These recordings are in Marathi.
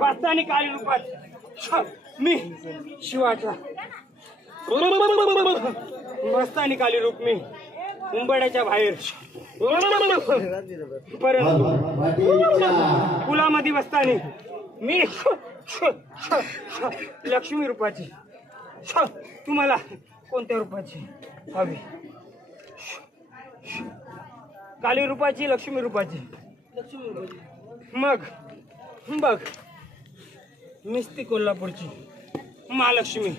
वाचतानी काळी रूपात मी शिवाचा मस्तानी काली रूप मी उंबड्याच्या बाहेर परंतु फुलामध्ये बसतानी मी लक्ष्मी रूपाची तुम्हाला कोणत्या रूपाची हवी काली रूपाची लक्ष्मी रूपाची मग बघ मिस्ती कोल्हापूरची महालक्ष्मी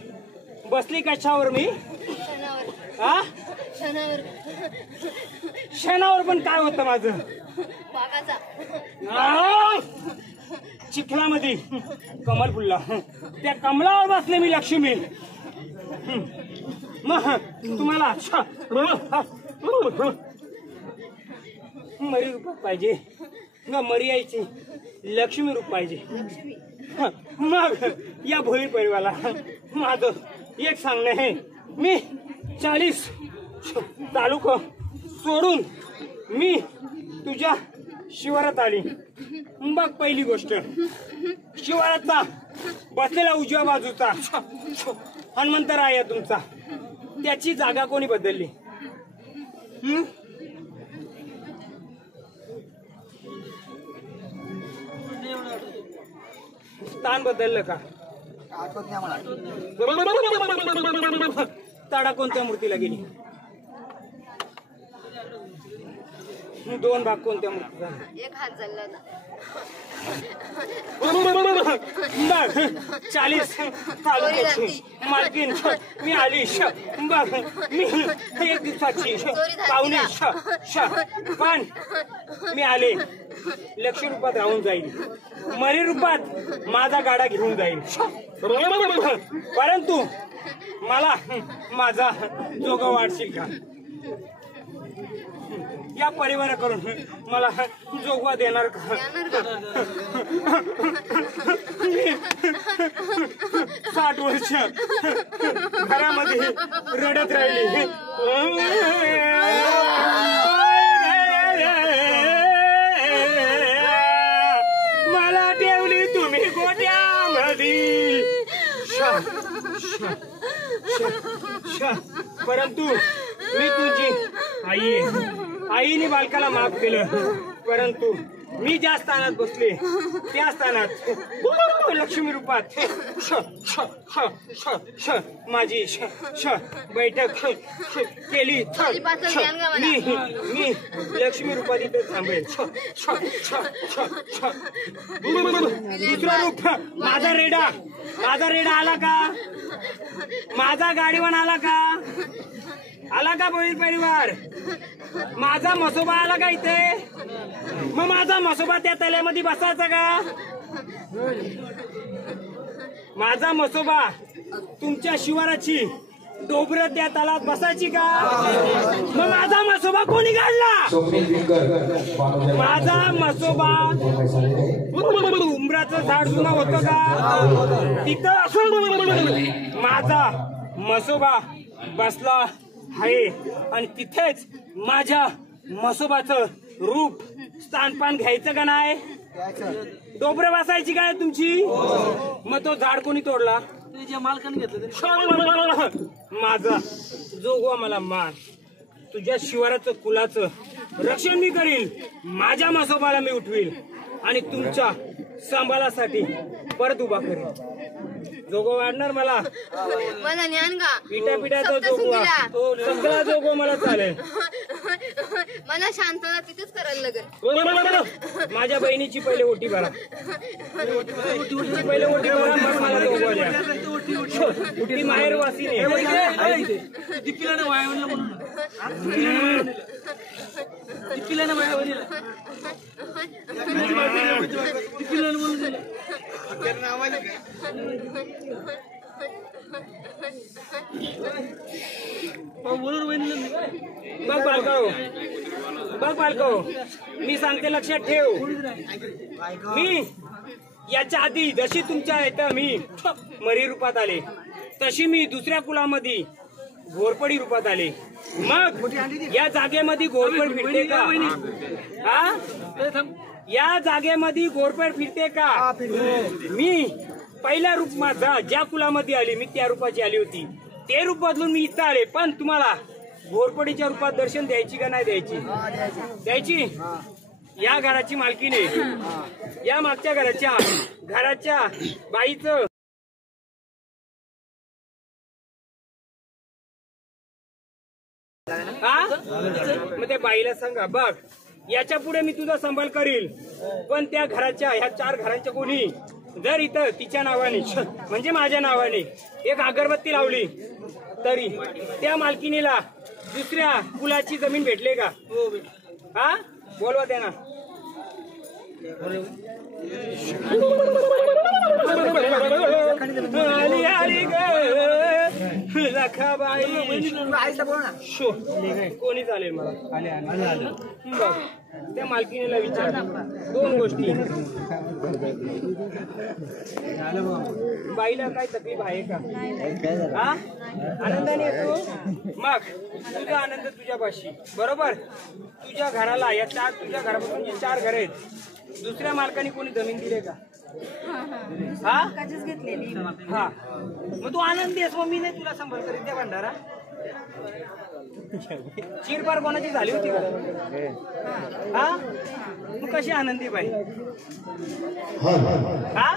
बसली कशावर मी हा शेणावर पण काय होतं माझं चिखलामध्ये कमल फुलला त्या कमलावर बसले मी लक्ष्मी मग तुम्हाला मरी रूपात पाहिजे मरी यायची लक्ष्मी रूप पाहिजे मग या भोई परिवाला माझं एक सांगणं आहे मी 40 तालुका सोडून मी तुझ्या शिवारात आली बघ पहिली गोष्ट शिवारातचा बसलेला उजव्या बाजूचा हनुमंतराय आहे तुमचा त्याची जागा कोणी बदलली स्थान बदललं का ताडा कोणत्या मूर्तीला गेली 2 भाग कोणत्या मूर्तीला एक हात चालला ना 40 तालुक्याची मालकीन मी आली बघ मी 1 दिवसाची पाहुणे पण मी आले लक्ष्मी रूपात राहून जाईल मरी रूपात माझा गाडा घेऊन जाईल परंतु मला माझा जोगा वाढशील का या परिवाराकडून मला जोगवा देणार का 60 वर्ष घरामध्ये रडत राहिली परंतु मी तुझी आई आहे. आईने बालकाला माफ केलं, परंतु मी ज्या स्थानात बसले त्या स्थानात लक्ष्मी रूपात माझी बैठक केली. मी लक्ष्मी रूपात इथे थांबेल. दुसरं रूप माझा रेडा आला का? माझा गाडीवान आला का? आला का बैल परिवार? माझा मसोबा आला का इथे? मग माझा मसोबा त्या तल्यामध्ये बसायचा का? माझा मसोबा तुमच्या शिवाराची डोबर त्या तलात बसायची का? मग माझा मसोबा कोणी काढला? माझा मसोबा उंबराचं झाड जुना होतं का? तिथं माझा मसोबा बसला आहे आणि तिथेच माझ्या मसोबाचं रूप स्थानपान घ्यायचं का नाही? डोबरं बसायची काय तुमची? मग तो झाड कोणी तोडला? मालकाने घेतलं. माझा जोगवा मला मान, तुझ्या शिवाराचं कुलाचं रक्षण मी करील. माझ्या मसोबाला मी उठवील आणि तुमच्या सांभाळासाठी परत उभा करेल. जोगो वाढणार मला ज्ञान का पिठाचा जोगवा, तो सगळा जोगवा मला चालेल. मला शांतता तिथेच करायला लागेल. माझ्या बहिणीची पहिले ओटी भरा. पहिले ओटी भरा, मग मला जोगवा द्या. ओटी माहेर वासीने बघ बालकाओ, मी सांगते लक्षात ठेव. मी याच्या आधी जशी तुमच्या इथं मी मरी रूपात आले, तशी मी दुसऱ्या कुलामध्ये घोरपडी रूपात आले. मग या जागेमध्ये घोरपड फिरते का? हा, या जागेमध्ये घोरपड फिरते का? मी पहिला रूप माझा ज्या कुलामध्ये आली, मी त्या रूपाची आली होती. ते रूप बदलून मी इथं आले. पण तुम्हाला घोरपडीच्या रूपात दर्शन द्यायची का नाही द्यायची? द्यायची. या घराची मालकीने या मागच्या घराच्या बाईचं मग त्या बाईला सांगा, बघ याच्या पुढे मी तुझा सांभाळ करील, पण त्या घराच्या ह्या 4 घरांच्या कोणी जर इथं तिच्या नावाने म्हणजे माझ्या नावाने एक अगरबत्ती लावली तरी त्या मालकीनीला दुसऱ्या कुलाची जमीन भेटले का? हा, बोलवा त्यांना. आली आली ग लखाबाई. कोणी चालेल मला? त्या मालकीनीला विचार 2 गोष्टी. बाईला काय तकलीफ आहे का? हा, आनंदाने येतो. मग तुझा आनंद तुझ्यापाशी, बरोबर. तुझ्या घराला या 4 तुझ्या घरापासून जे 4 घर आहेत, दुसऱ्या मालकाने कोणी जमीन दिले का? हा, घेतलेली. हा, मग तू आनंदी आहेस. मग मी नाही तुला सांभाळ करीत त्या भंडारा. चिरपार कोणाची झाली होती का? हा, तू कशी आनंदी बाई? हा,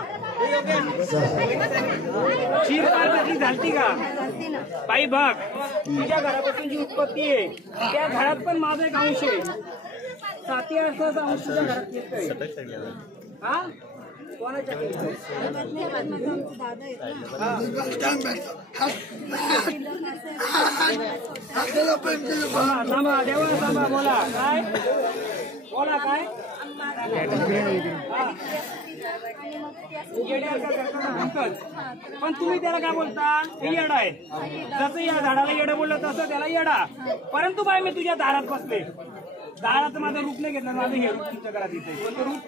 चिरपार कधी झालती का बाई? बघ, तुझ्या घरापासून जी उत्पत्ती आहे त्या घरात पण माझा एक अंश आहे. 7 अर्थाचा अंश तुझ्या घरात येतोय. हा, कोणाच्या? थांबा देवा, थांबा. बोला काय? बोला काय? पण तुम्ही त्याला काय बोलता? हे येडा आहे. जसं या झाडाला येडं बोललं तसं त्याला येडा. परंतु बाई, मी तुझ्या दारात बसले. दाराचं माझं रूप नाही घेतलं. माझं हे रूप तुमच्या घरात येते. कोणतं रूप?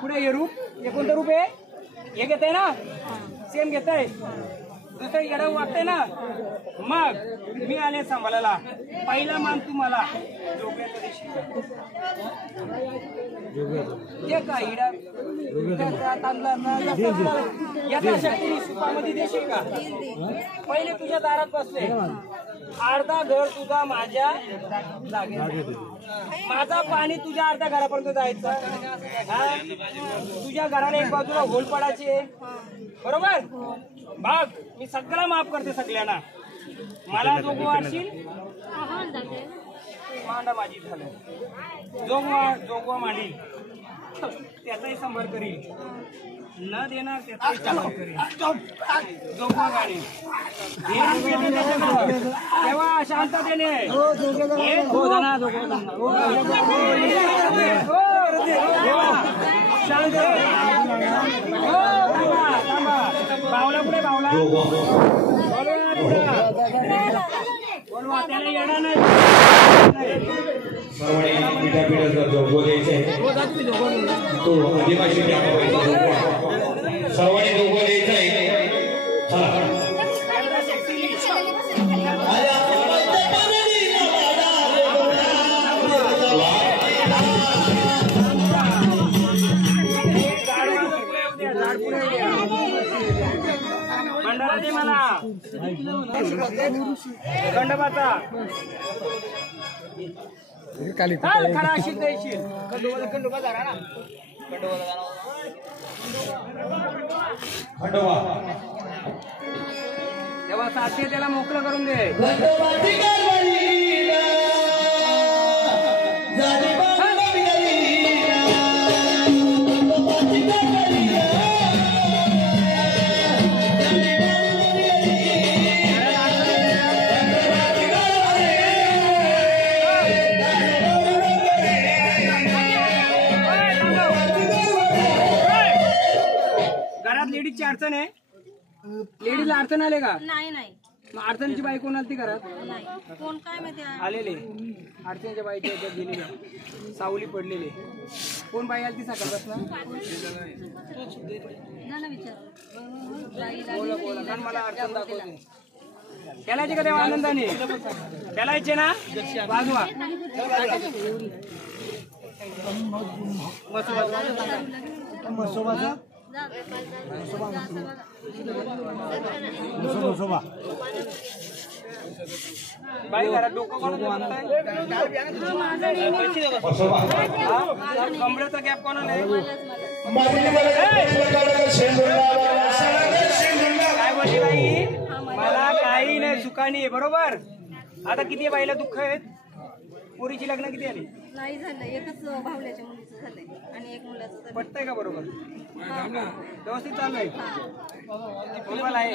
पुढे हे रूप. हे कोणतं रूप आहे? हे घेत आहे ना? सेम घेत आहे. दुसरं येडं वाटतंय ना? मग मी आले सांभाळायला. पहिला मान तुम्हाला जोग्याच्या दिवशी. ते का हिडा याचा शक्ती सुपामध्ये देशील का? पहिले तुझ्या दारात बसले, अर्धा घर तुझा माझ्या जागेत, माझा पाणी तुझ्या अर्ध्या घरापर्यंत जायचं. हा, तुझ्या घराला एक बाजूला होल पडायची, बरोबर? बघ, मी सगळं माफ करते सगळ्यांना. मला जोगवा वाढशील, मांडा माझी झालं, जोगवा मांडील, त्याचाही संभार करील, न देणार त्याचाही संभार करील, जोगवा गाडी तेव्हा शांततेने बावला पुढे बावला बोलवा, त्याला येणार नाही. सर्वांनी विद्यापीठाचा जोगवा द्यायचा आहे, तो आदिवासी सर्वांनी जोगवा द्यायचा आहे. चला भंडारा दे मला खंडोबाचा. खरा अशी द्यायची खंडोबा झाला ना, खंडोबा तेव्हा साथी त्याला मोकळं करून दे. लेडीजची अडचण आहे, लेडीजला अडचण आले का? नाही नाही, मग अडचणीची बाई कोण आली घरात? नाही, कोण काय माहिती आलेले अडचणीच्या बाईच्या याच्यात गेलेले, सावली पडलेले. कोण बाई आली ती सकाळपासून? बोला बोला, कारण मला अडचण दाखवते. खेळायचे का तेव्हा आनंदाने? खेळायचे ना, बाजूला बाई घरात डोकं कमरेचा गॅप कोणाला आहे? काय बोलली बाई? मला काही नाही, सुखानी आहे, बरोबर? आता किती बाईला दुःख आहेत? पोरीची लग्न किती आली? नाही झालं, एकच भावल्याच्या मुलीचं झालंय आणि एक मुलाचं. पटतंय का? बरोबर, व्यवस्थित चालू आहे. आहे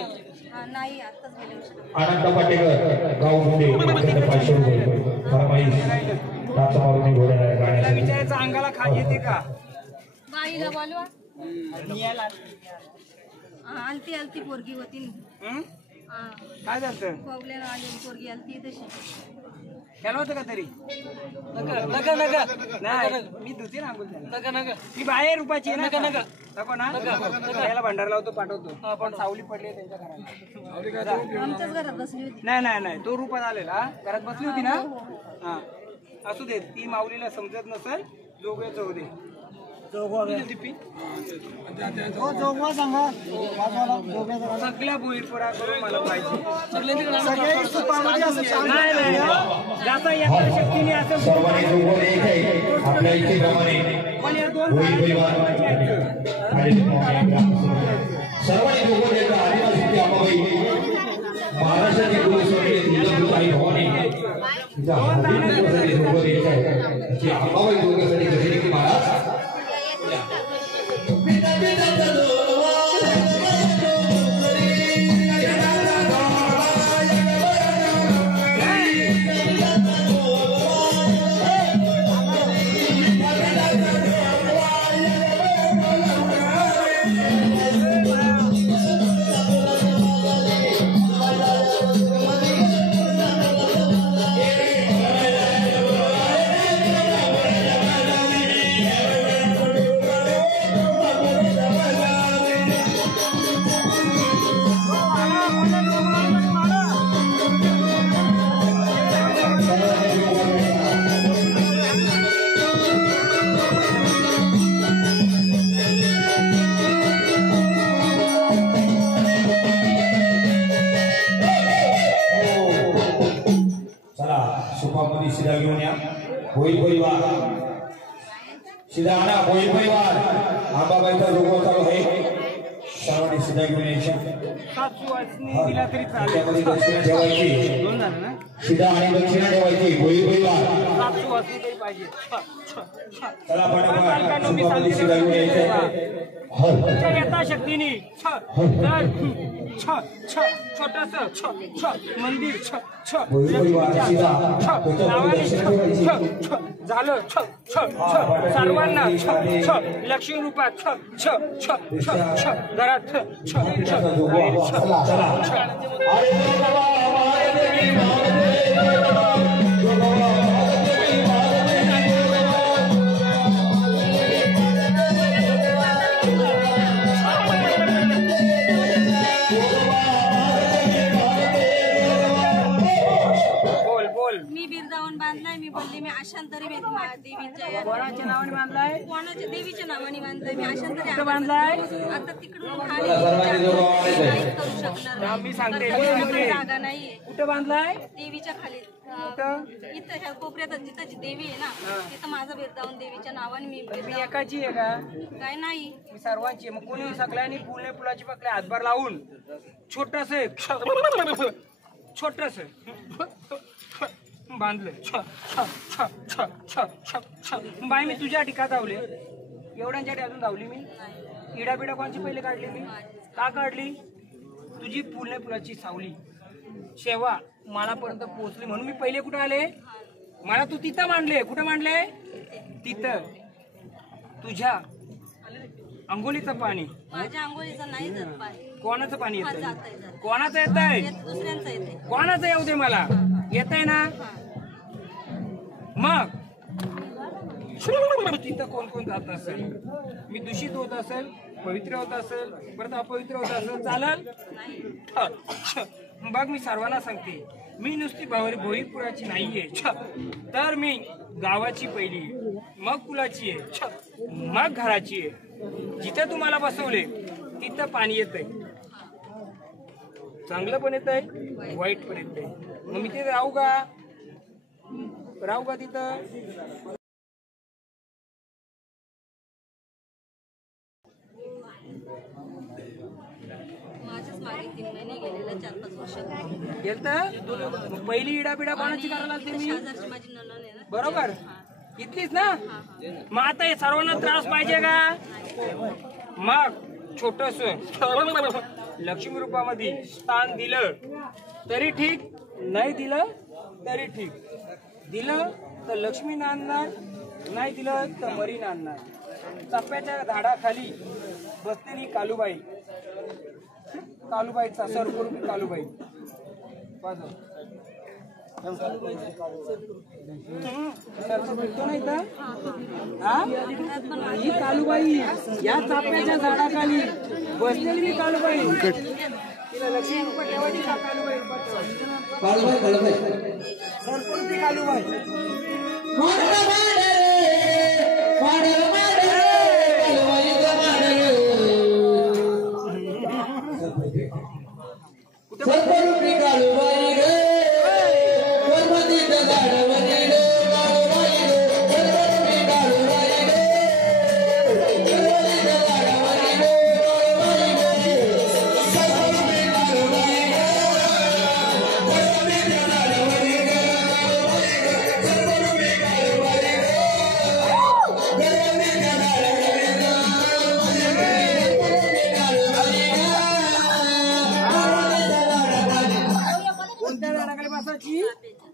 नाही, आताच गेल्या वर्षी. आनंद पाटेकर गाव मुंडे 500 रुपये फरमाईश राजमारुनी घोड्याला त्याला विचारायचं अंगाला खाज येते का? बाईला बोलवा, आलती आलती पोरगी होती. काय झालं? पावल्याला आलेली पोरगी आलती तशी. केलं होतं का तरी? नका नका नाही, मी धुते ना नका नका, मी बाहेर रुपाची आहे. नका नका नको ना, याला भंडार लावतो, पाठवतो. पण सावली पडली त्यांच्या घरात, आमच्याच घरात बसली होती. नाही नाही नाही, तो रूपात आलेला घरात बसली होती ना. हा, असू दे, ती माऊलीला समजत नसेल, जोगवे जाऊ दे. सगळ्या बोईरपुरा करून मला पाहिजे. नाही नाही, जास्त यंत्रशक्तीने असं आपल्या इच्छेप्रमाणे पण या दोन सर्वांनी जोगवा द्यायचा. आदिवासी अंबाबाई महाराष्ट्राची कुलस्वामी जिल्हाधिकारी भवानी तिचा जोगवा द्यायचा आहे. अंबाबाई जोगव्यासाठी गजनी महाराज होईल परिवार सीधा आणा होईल परिवार आंबाबाईचा लोगो चालू आहे सर्वांनी सीधा घेऊन यायचं सासू असणी दिला तरी त्यामध्ये चालेल दक्षिणा ठेवायची दोन झालं ना सीधा आणि दक्षिणा ठेवायची होईल परिवार सासू असली तरी पाहिजे चला बालकांनो, मी पाठवा सांगते सीधा घेऊन ना, यायचं तुमच्या यथाशक्तीने तर छोटस मंदिर नावाने झालं सर्वांना लक्ष्मी रूपात घरात मी बिरदावून बांधलाय. मी बोलली मी आशांतरी देवीच्या कोणाच्या नावाने बांधलाय कोणाच्या देवीच्या नावाने बांधलाय. मी आशांतरी कुठं बांधलाय आता तिकडून खाली काहीच करू शकणार नाही. मी सांगते कारण मला जागा नाहीये. कुठं बांधलाय देवीच्या खाली कुठं इथं ह्या कोपऱ्यात जिथं जी देवी आहे ना तिथं माझं बिरदावून देवीच्या नावाने मी मी एकाची आहे का काय नाही. मी सर्वांची आहे. मग कोणी सगळ्यांनी फुले फुलाची पकडे हातभार लावून छोटस बांधलं बाई मी तुझ्या ठिकाण धावले एवढ्यांच्या अजून धावली मी इडापिडा कोणची पहिले काढली मी का काढली तुझी फुले फुलाची सावली शेवा मलापर्यंत पोहोचली म्हणून मी पहिले कुठे आले मला तू तिथं मांडले कुठं मांडले तिथं तुझ्या अंघोलीचं पाणी माझ्या आंघोळीचं नाही जात पाय. कोणाचं पाणी हा, येत जातंय. कोणाचं येत आहे दुसऱ्यांचं येते. कोणाचं येऊ दे मला येत आहे ना मग तिथं कोण कोण जात असेल मी दूषित होत असेल पवित्र होत असेल परत अपवित्र होत असेल चालेल बघ मी सर्वांना सांगते मी नुसती भोईरपुराची नाहीये तर मी गावाची पहिली मग कुलाची आहे मग घराची आहे जिथं तुम्हाला बसवले तिथं पाणी येतंय चांगलं पण येत आहे वाईट पण येत आहे मग मी तिथे राहू का तिथं माझ्याच मागे 3 महिने गेलेला 4-5 वर्ष गेलत मग पहिली इडापिडा कोणाची करायला लागते मी शेजारची माझी नणंद आहे ना. बरोबर इथलीच ना मग आता हे सर्वांना त्रास पाहिजे का मग छोटस लक्ष्मी रूपामध्ये स्थान दिलं तरी ठीक नाही दिलं तरी ठीक दिलं तर लक्ष्मी नांदणार नाही दिलं तर मरी नांदणार चाफ्याच्या झाडाखाली बसलेली कालूबाई कालूबाईचा सरपुर कालूबाई भेटतो ना इथं ही कालूबाई या चाफ्याच्या झाडाखाली बसलेली मी कालूबाई तिला लक्ष्मी रूपात ठेवायची का कालूबाई सरपुरती कालूबाई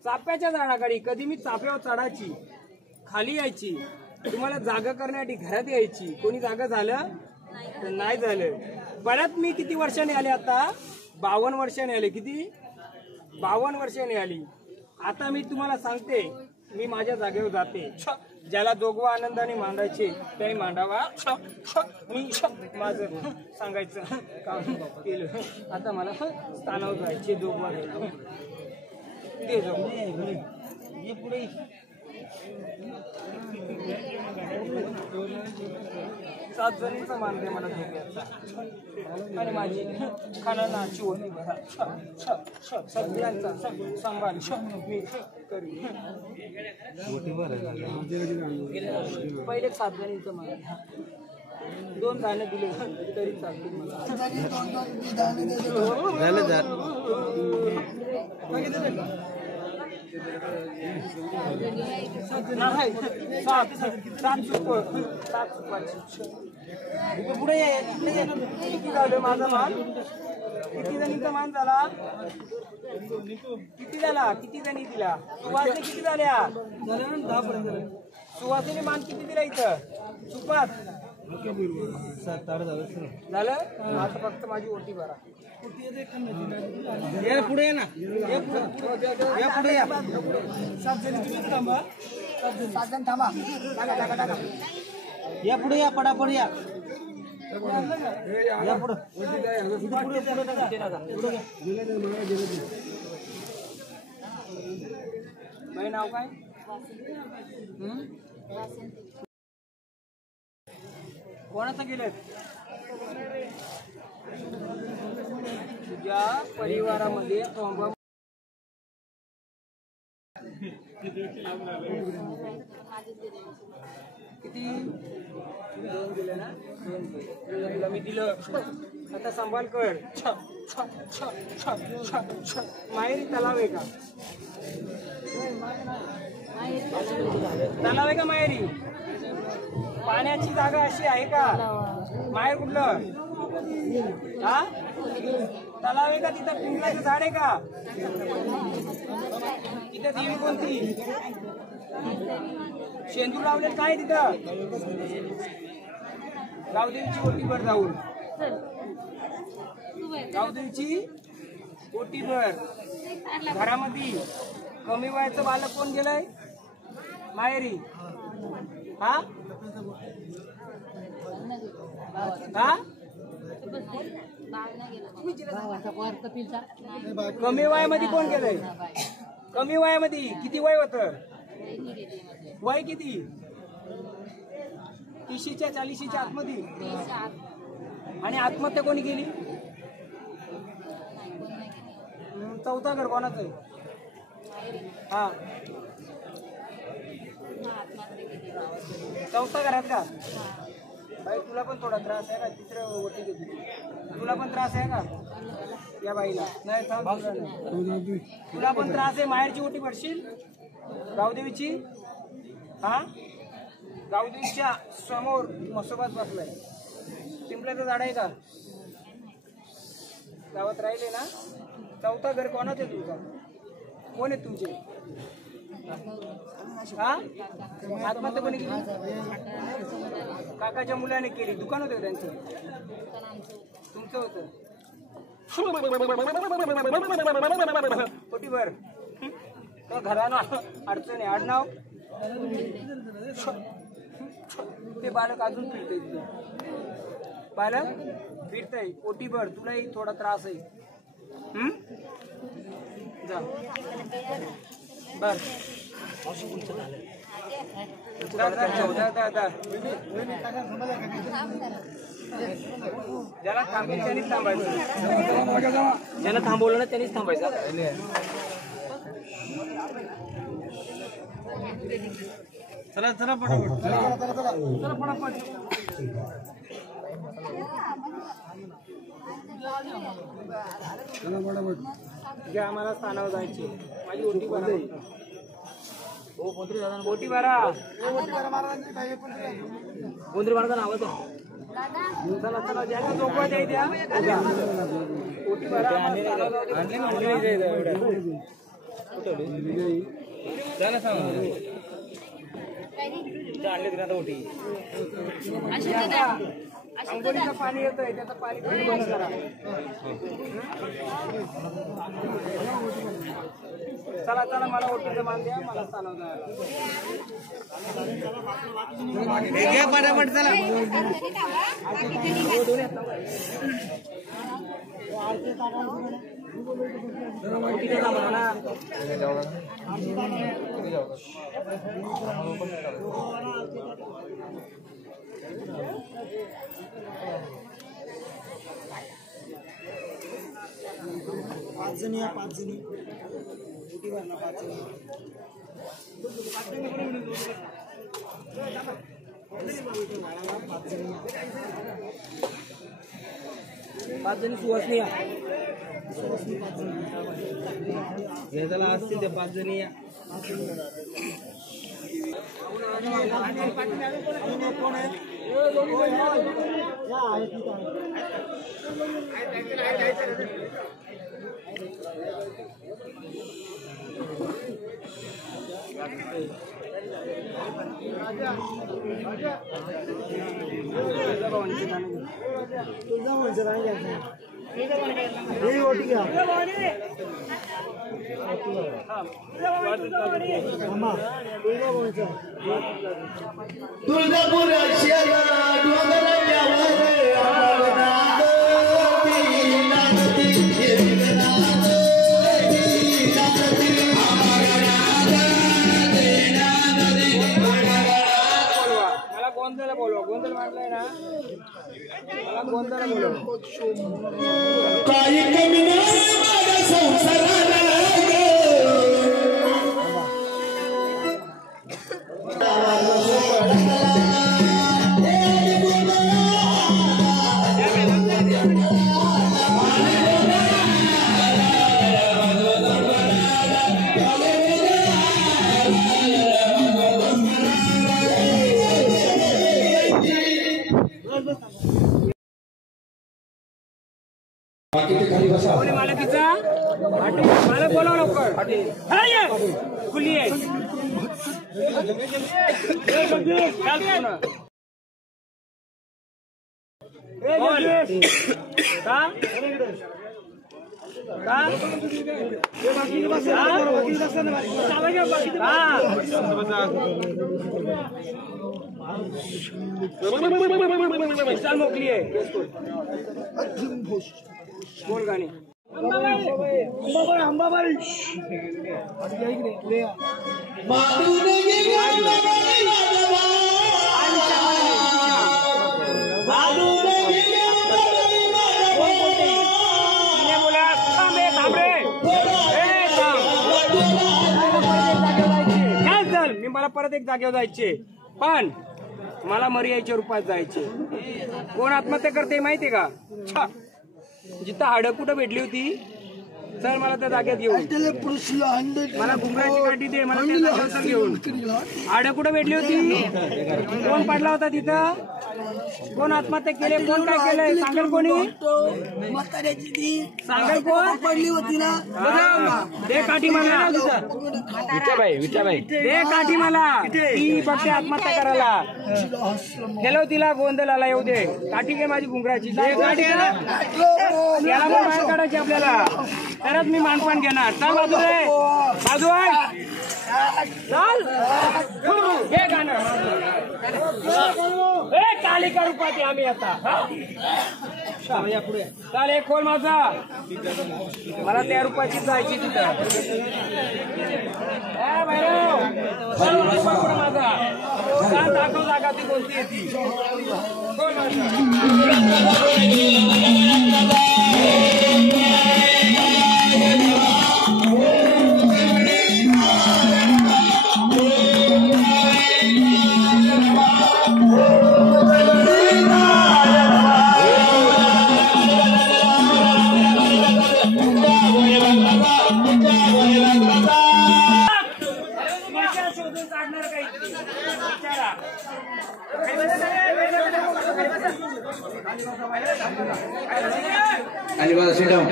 चाफ्याच्या झाडाखाली कधी मी चाफ्यावर चढायची खाली यायची तुम्हाला जागा करण्यासाठी घरात यायची कोणी जागा झालं तर नाही झालं परत मी किती वर्षांनी आले आता 52 वर्षांनी आले किती 52 वर्षांनी आली आता मी तुम्हाला सांगते मी माझ्या जागेवर जाते ज्याला दोघवा आनंदाने मांडायचे त्याही मांडावा मी माझं सांगायचं काम केलं आता मला स्थानावर जायचे दोघवा ते जाऊ पुढे 7 जणींचा मान दे मला धोक्याचा आणि माझी खानाची होती बघा सगळ्यांचा सांभाळ मी करी पहिले 7 जणींचं मान 2 दाणे दिले तरी चालतील मला नाही 7 पुढे किती झालं माझा मान किती जणींचा मान झाला किती जणी दिला सुवासने किती झाल्या 10 पर्यंत सुवासने मान किती दिला इथं सुपात 7-8 झालं आता फक्त माझी ओटी भरा पुढे ये ना पुढे या 7 जणी थांबा 7 जण थांबा या पुढे या पडापड या पुढे नाव काय कोणाचं गेलेत तुझ्या परिवारामध्ये किती 2 दिले ना 2 तुला मी दिलं आता सांभाळ कर माहेरी तलाव आहे का तलाव आहे का माहेरी पाण्याची जागा अशी आहे का माहेर कुठलं हा तलाव आहे का तिथं पिंपळाचं झाड आहे का तिथं देवी कोणती शेंदूर लावलेलं काय तिथं गावदेवीची ओटीभर जाऊन गावदेवीची ओटीभर घरामध्ये कमी वयाचं बालक कोण गेलंय माहेरी हा कमी वयामध्ये कोण गेलंय कमी वयामध्ये किती वय होत वय किती 30च्या 40च्या आतमध्ये आणि आत्महत्या कोणी केली चौथा घर कोणाचं आहे हा चौथा घरात का बाई तुला पण थोडा त्रास आहे का तिसरं ओटी घेतली तुला पण त्रास आहे का या बाईला नाही तुला पण त्रास आहे माहेरची ओटी भरशील गावदेवीची हा गावदेवीच्या समोर मसोबात बसलाय पिंपळाचं झाड आहे का गावात राहिले ना चौथा घर कोणाच आहे तुझा कोण आहे तुमचे हा आत्महत्या कोणी केली काकाच्या मुलाने केली दुकान होतं त्यांचं तुमचं होतं कोटीभर घरानं अडचण आहे आडनाव ते बालक अजून फिरतंय तिथे बालक फिरतंय कोटीभर तुलाही थोडा त्रास आहे जा बर ज्याला थांबेल त्यांनीच थांबायचं ज्याला थांबवलं ना त्यांनीच थांबायचं चला चला पटापट चला पटापट घ्या आम्हाला स्थानावर जायची माझी ओटी भरा ओटी भरा गोंधळी महाराजांचं नावच चला चला ज्याला झोपवा द्या ओटी भरा आणले तिला ओटी अंघोळीचं पाणी येत आहे त्याचं पाणी बंद करा चला चला मला ओटीचं मान द्या मला चालवता पटापट चला पाच जणी 5 जणी सुवासनी घ्यायला असतील त्या 5 जणी कोण आहे तुळजापूर गोंधळ बोलवा गोंधळ मांडलाय ना मला गोंधळ बोलवा काही कमी नाही माझ्या संसाराला मालकीचा मालक बोलाव लवकर खुली आहे मोकली आहे बोल गाणी अंबाबाई मी मला परत एक जागेवर जायचे पण मला मर्यादेच्या रूपात जायचे कोण आत्महत्या करते माहितीये का जिथं हाडं कुठं भेटली होती चल मला त्या जागेत घेऊन मला घुंगराची काठी दे मला त्या जागेवर घेऊन हाडं कुठं भेटली होती कोण पडला होता तिथं कोण आत्महत्या केले कोण काय केलंय सांगेल कोणी सांगेल कोण पडली होती ना दे काठी मला दे काठी मला ती फक्त आत्महत्या करायला गेलो तिला गोंधळाला येऊ दे काठी घे माझी घुंगराची दे काठी याला मग बाहेर काढायची आपल्याला तरच मी मानपान घेणार चल बाजू रे बाजू आहे चल हे गाणं कालिका रूपात आम्ही आता चाल एक खोल माझा मला त्या रूपाची जायची तिथं माझा चाल दाखव जागा ती कोणती येते खोल अलिबाग sit down.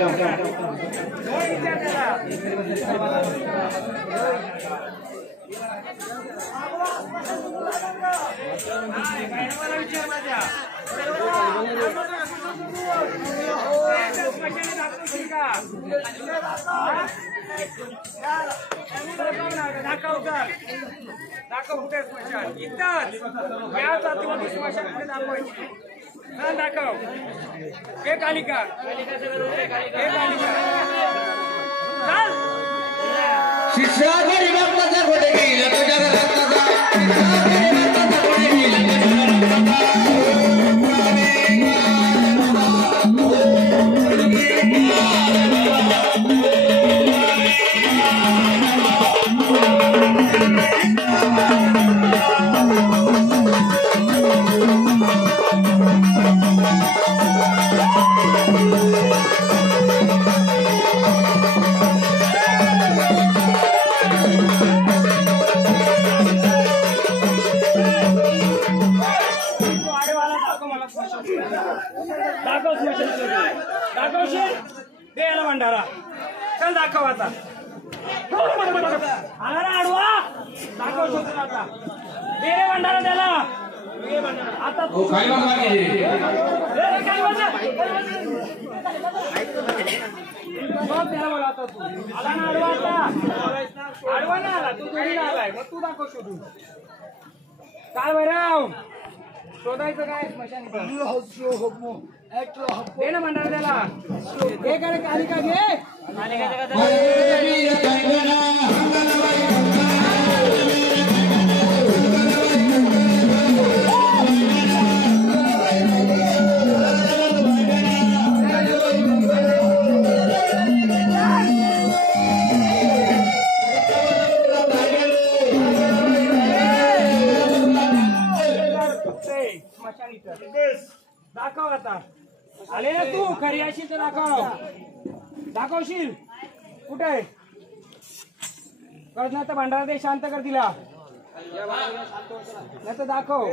दाखव कुठे स्मशान इथंच या जातीमध्ये स्मशान कुठे दाखवायची दाखव हे कालिका शिष्या घरी भक्ताचा घोडे गेला तुझ्या घरात दाखव स्मशान दाखवशील दे याला भंडारा चल दाखव आता आला आडवा दाखव शोधून आता दे रे भंडारा त्याला आता तू खाली बघा त्याला बोला आता तू आला ना आडवा आता आडवा ना आला तू जोडीला आलाय मग तू दाखव शोधून काय भैरव शोधायचं काय स्मशान दे ना भंडारा त्याला हे काय कालिका घे दाखव आता आले ना तू खरी अशील तर दाखवशील कुठे कळत नाही तर भंडारा दे शांत कर तिला नाही तर दाखव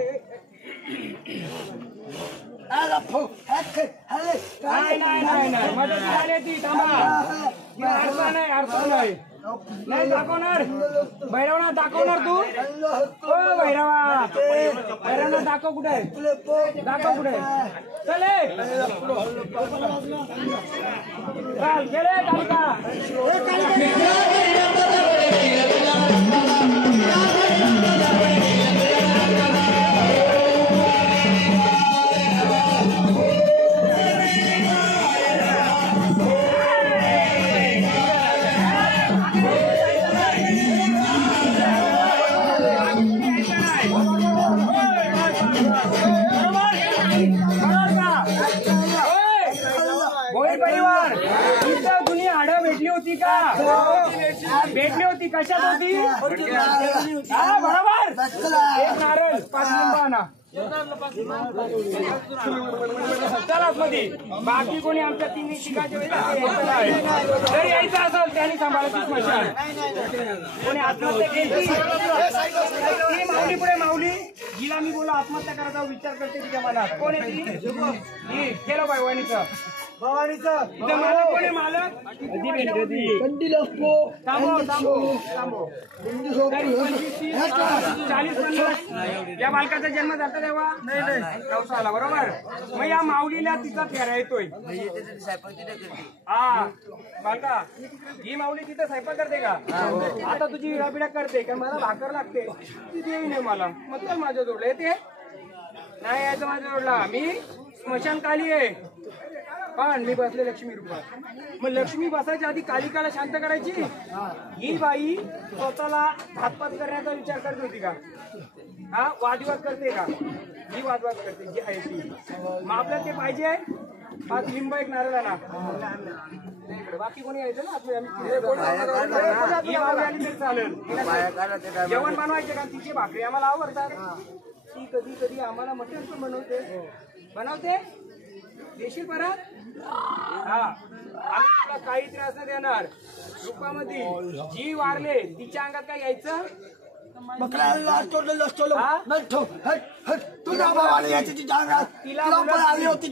नाही मदत आली ती थांबा अडचण नाही अडचण नाही नाही दाखवणार भैरवना दाखवणार तू हो भैरवा भैरवना दाखव कुठे दाखव कुठे चले चाल गेले कालिका भेटली होती कशात होती हा बरोबर एक नारळ 5 लिंबाना चला मध्ये बाकी कोणी आमच्या 3 शिकायच्या वेळेला जर यायचं असेल त्यांनी सांभाळायची स्मशान कोणी आत्महत्या केली माऊली पुढे माऊली जिला मी बोला आत्महत्या करायचा विचार करते तिच्या मनात कोण आहे ती केलं बाई वहिनीचं मालक कोणी मालक या बालकाचा जन्म झाला तेव्हा नवसाला बरोबर मग या माऊलीला तिचा फेरा येतोय हा बालका ही माऊली तिथं स्वयंपाक करते का आता तुझी विडापिडा करते का मला भाकर लागते ती देई नाही मला मग चल माझ्या जोडलं येते नाही यायचं माझ्या जोडला मी स्मशान काली आहे पण मी बसले लक्ष्मी रूपात मग लक्ष्मी बसायच्या आधी कालिकाला शांत करायची ही बाई स्वतःला हातपात करण्याचा विचार करत होती का हा वादविवाद करते का ही वादविवाद करते जी आहे ती मग आपल्याला ते पाहिजे 5 लिंब एक नारळ आणा बाकी कोणी यायचं ना चालेल जेवण बनवायचे का तिची भाकरी आम्हाला आवडतात ती कधी कधी आम्हाला मटण पण बनवते देशील परत हा आम्ही तुला काही त्रास नाही देणार रूपामध्ये जी वारले तिच्या अंगात काय यायचं तुझ्या भावाला यायची तिच्या अंगात तिला आली होती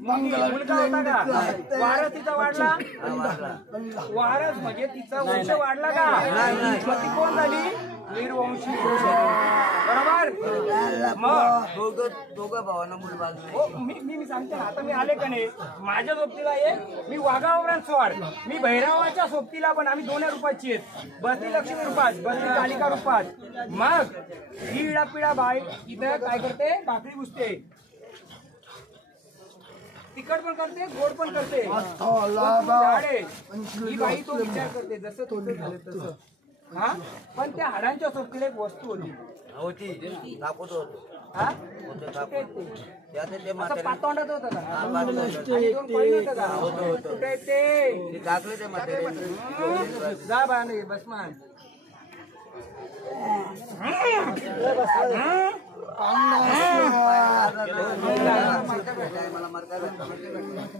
मुलगा होता का वारस तिचा वाढला वारस म्हणजे तिचा वंश वाढला का मग ती कोण झाली निर्वंशी बरोबर मग दोघं भावांना हो मी सांगते ना आता मी आले का नाही माझ्या सोबतीला एक मी वाघावरण स्वार मी भैरवाच्या सोबतीला पण आम्ही 2 रूपाची आहेत बसली लक्ष्मी रूपात बसली कालिका रूपात मग ही इडापिडा बाई इथं काय करते भाकरी बुजते तिखट पण करते गोड पण करते ही बाई तो विचार करते जसं तुझं झालं तसं हा पण त्या हाडांच्या सोबतीला एक वस्तू होती दाखवत होतो पातोंडात होतं का जा बा नाही बसमान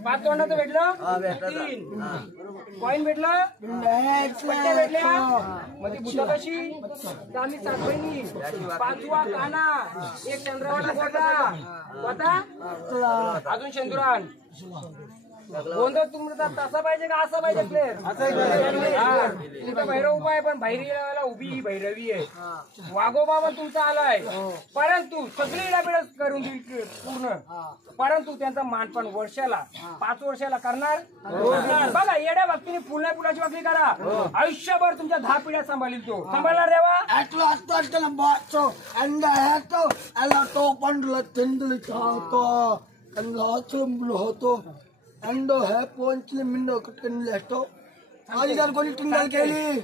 पातोंडाचं भेटलं 3 कॉईन भेटलं पट्ट्या भेटल्या मध्ये बुद्धा कशी तर आम्ही 7 बहिणी. 5वा काना, एक चंद्रवाला गोटा अजून शेंदुरान. गोंधळ तुमचा तसा पाहिजे का असा पाहिजे प्लेअर? तिथं भैरव उभा आहे पण भैरीला उभी ही भैरवी आहे. वाघोबाबा तुमचा आलाय परंतु सगळी डाबिडच करून देईल पूर्ण. परंतु त्यांचा मानपण वर्षाला 5 वर्षाला करणार. बघा येड्या भक्तीने फुलाची वाकडी करा. आयुष्यभर तुमच्या 10 पिढ्या सांभाळील तो. सांभाळणार देवा. अंडो है पोंचले मिंडो कटकन लेतो आज जर कोणी टिंगल केली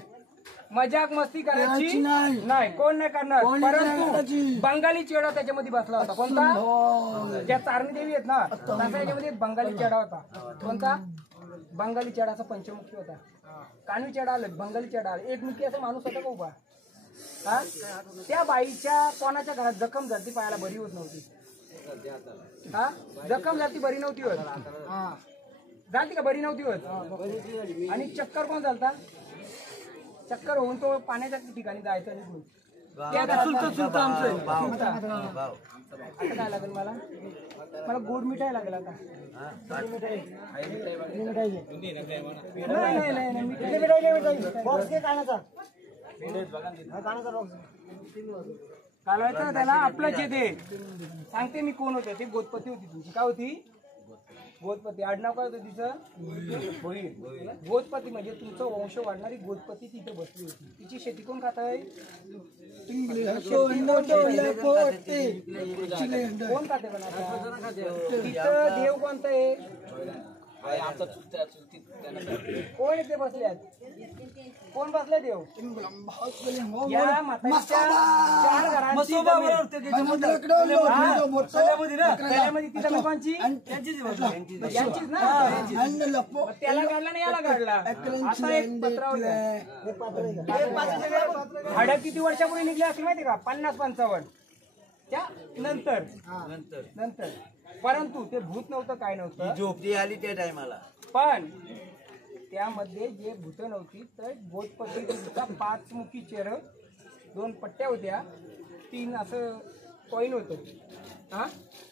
मजाक मस्ती करायची नाही. कोण नाही करणार. परंतु बंगाली चेडा त्याच्यामध्ये बसला होता. कोणता? ज्या तारणी देवी आहेत ना तसा याच्यामध्ये बंगाली चेडा होता. कोणता? बंगाली चेडाचा पंचमुखी होता. कानवी चेडा आलं, बंगाली चेडा आलं. एकमुखी असा माणूस होता का उभा. हा त्या बाईच्या कोणाच्या घरात जखम झाली पायाला बरी होत नव्हती. हा जखम जाती बरी नव्हती होत. जाती का बरी नव्हती होत. आणि चक्कर कोण झालता? चक्कर होऊन तो पाण्याच्या ठिकाणी जायचा निघून. आता काय लागेल मला? मला गोड मिठाई लागेल आता. कालवायचं त्याला आपलंच येते. सांगते मी कोण होते. ती गोदपती होती तुमची. काय होती? गोदपती. आडनाव काय होतं तिचं? भोईर. गोदपती म्हणजे तुमचं वंश वाढणारी गोदपती तिथे बसली होती. तिची शेती कोण खात आहे? कोण खाते पण आता? तिथं देव कोणतं आहे? कोण इथे बसल्यात? कोण बसले देव? या म्हातारीच्या 4 घरांची त्याला काढला नाही याला काढला. आता एक पत्रावलं. हाडं किती वर्षापूर्वी निघले असतील माहिती का? 50-55 त्या नंतर. परंतु ते भूत नव्हतं, काय नव्हतं. झोपडी आली त्या टायमाला. पण त्यामध्ये जे भूत नव्हती तर गोदपतीचा 5 मुखी चेहरा, 2 पट्ट्या होत्या, 3 असं कॉईन होतं. हा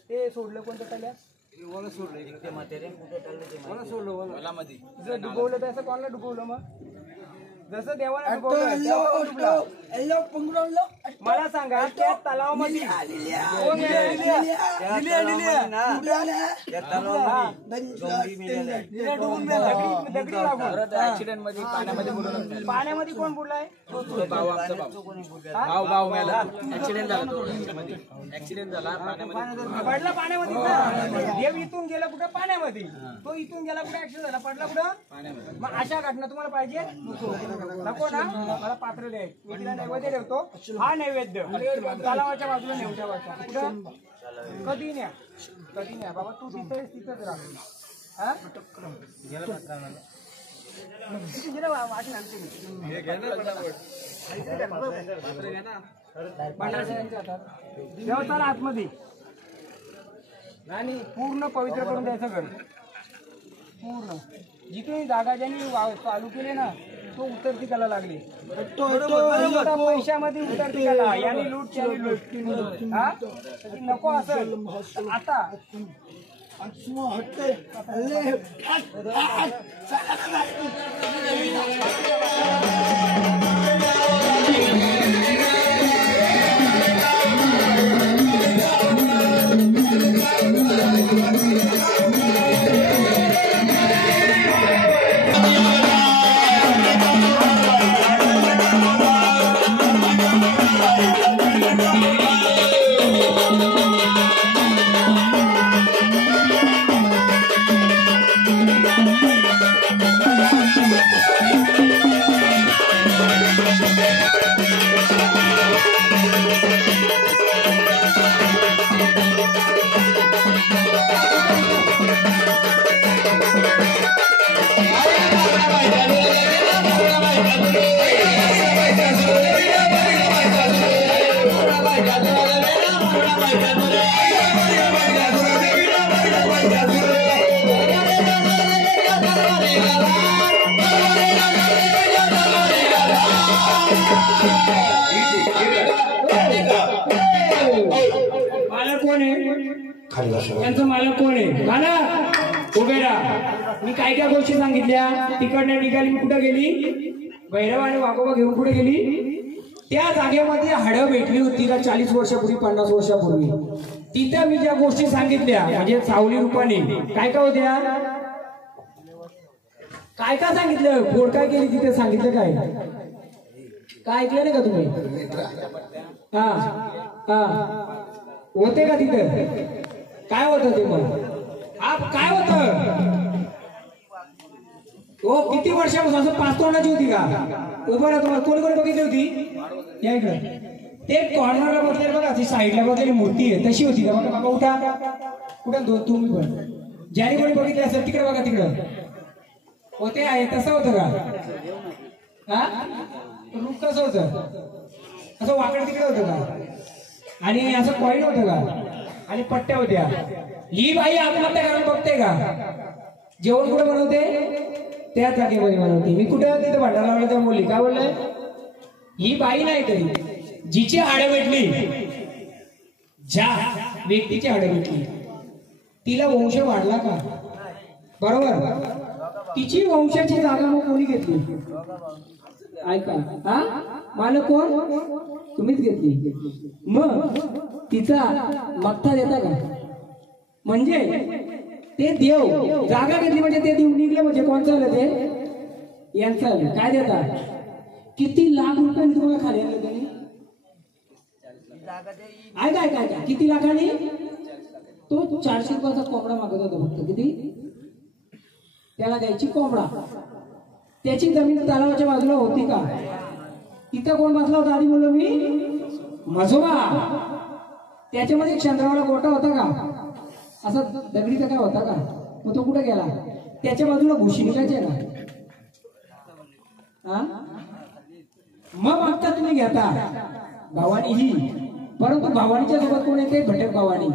ते सोडलं कोणतं टाल्या? सोडलं ते म्हातारे कुठे टाळलं? मला सोडलं. जर डुबवलं तर असं कोणाला डुबवलं? मग जसं देवाला डुबवलं. मला सांगा त्या तलावामध्ये पाण्यामध्ये कोण बुडलाय? पडला पाण्यामध्ये. देव इथून गेला कुठं? पाण्यामध्ये. तो इथून गेला कुठे? ऍक्सिडेंट झाला. पडला कुठं? मग अशा घटना तुम्हाला पाहिजे नको ना? मला पात्र द्यायचं. मी तिला नैवेद्य ठेवतो. हा नैवेद्य तलावाच्या बाजूला नेऊन ठेवायचा. कुठं? कधी न्या बाबा. तू तिथंच राहा. हा वाटण आणते देवताला आतमध्ये आणि पूर्ण पवित्र करून द्यायचं घर. पूर्ण जिथे जागा ज्यांनी चालू केले ना तो उतरती कला लागली. पैशामध्ये उतरती कला. याने लूट त्याने लूट. हा नको असं. आता कोण आहे? खाली बसा. त्यांचं मालक कोण आहे? मालक उभे राहा. मी काय काय गोष्टी सांगितल्या. तिकडनं निघाली, मी कुठं गेली? भैरव आणि वाघोबा घेऊन कुठे गेली? त्या जागेमध्ये हाडं भेटली होती का 40 वर्षापूर्वी, 50 वर्षापूर्वी. तिथं मी ज्या गोष्टी सांगितल्या म्हणजे सावली रूपाने काय काय होत्या, काय काय सांगितलं, गोड काय केली तिथे सांगितलं काय काय ऐकलं नाही का तुम्ही? हा हा होते का तिथं? काय होतं ते? मग आप काय होतं? हो किती वर्षापासून असं 5 तोंडाची होती का? उभं राहा. तुम्हाला कोणी कोणी बघितली होती? या इकडं ते कॉर्नरला बसलेली बघा, ती साईडला बसलेली मूर्ती आहे तशी होती का? बघा बाबा उठा. कुठं तुम्ही पण ज्याने कोणी बघितले असेल तिकडे बघा, तिकडं होते आहे तसं होतं का? हा रूप कसं होतं? असं वाकड तिकडे होतं का? आणि असं कॉईन होतं का? आणि पट्ट्या होत्या. ही बाई आत्महत्या करून बघते का? जेवण कुठे बनवते? त्या जागेमध्ये बनवते. मी कुठे तिथे भांडायला लावलं तेव्हा बोलली काय बोललंय? ही बाई नाही तरी जिची हाडं भेटली, ज्या व्यक्तीची हाडं भेटली तिला वंश वाढला का? बरोबर. तिची वंशाची जागा मग कोणी घेतली? ऐका, हा मालक कोण? तुम्हीच घेतली. मग तिचा मत्ता देता का? म्हणजे ते देव जागा घेतली म्हणजे ते देव निघले म्हणजे कोणचं आलं? ते यांचं आलं. काय देता? किती लाख रुपयांनी तुम्हाला खाली आणलं त्यांनी? ऐका ऐका ऐका, किती लाखांनी? तो 400 रुपयाचा कोंबडा मागत होता फक्त. किती? त्याला द्यायची कोंबडा. त्याची जमीन तलावाच्या बाजूला होती का? तिथं कोण बसला होता आधी बोललो मी? मजोबा. त्याच्यामध्ये चंद्रावाला गोटा होता का? असा दगडीचा काय होता का? मग तो कुठे गेला? त्याच्या बाजूला घुशीनिकाचे ना. हा मग मागता तुम्ही घेता भवानी ही. परंतु भवानीच्या सोबत कोण येते? भटक भवानी.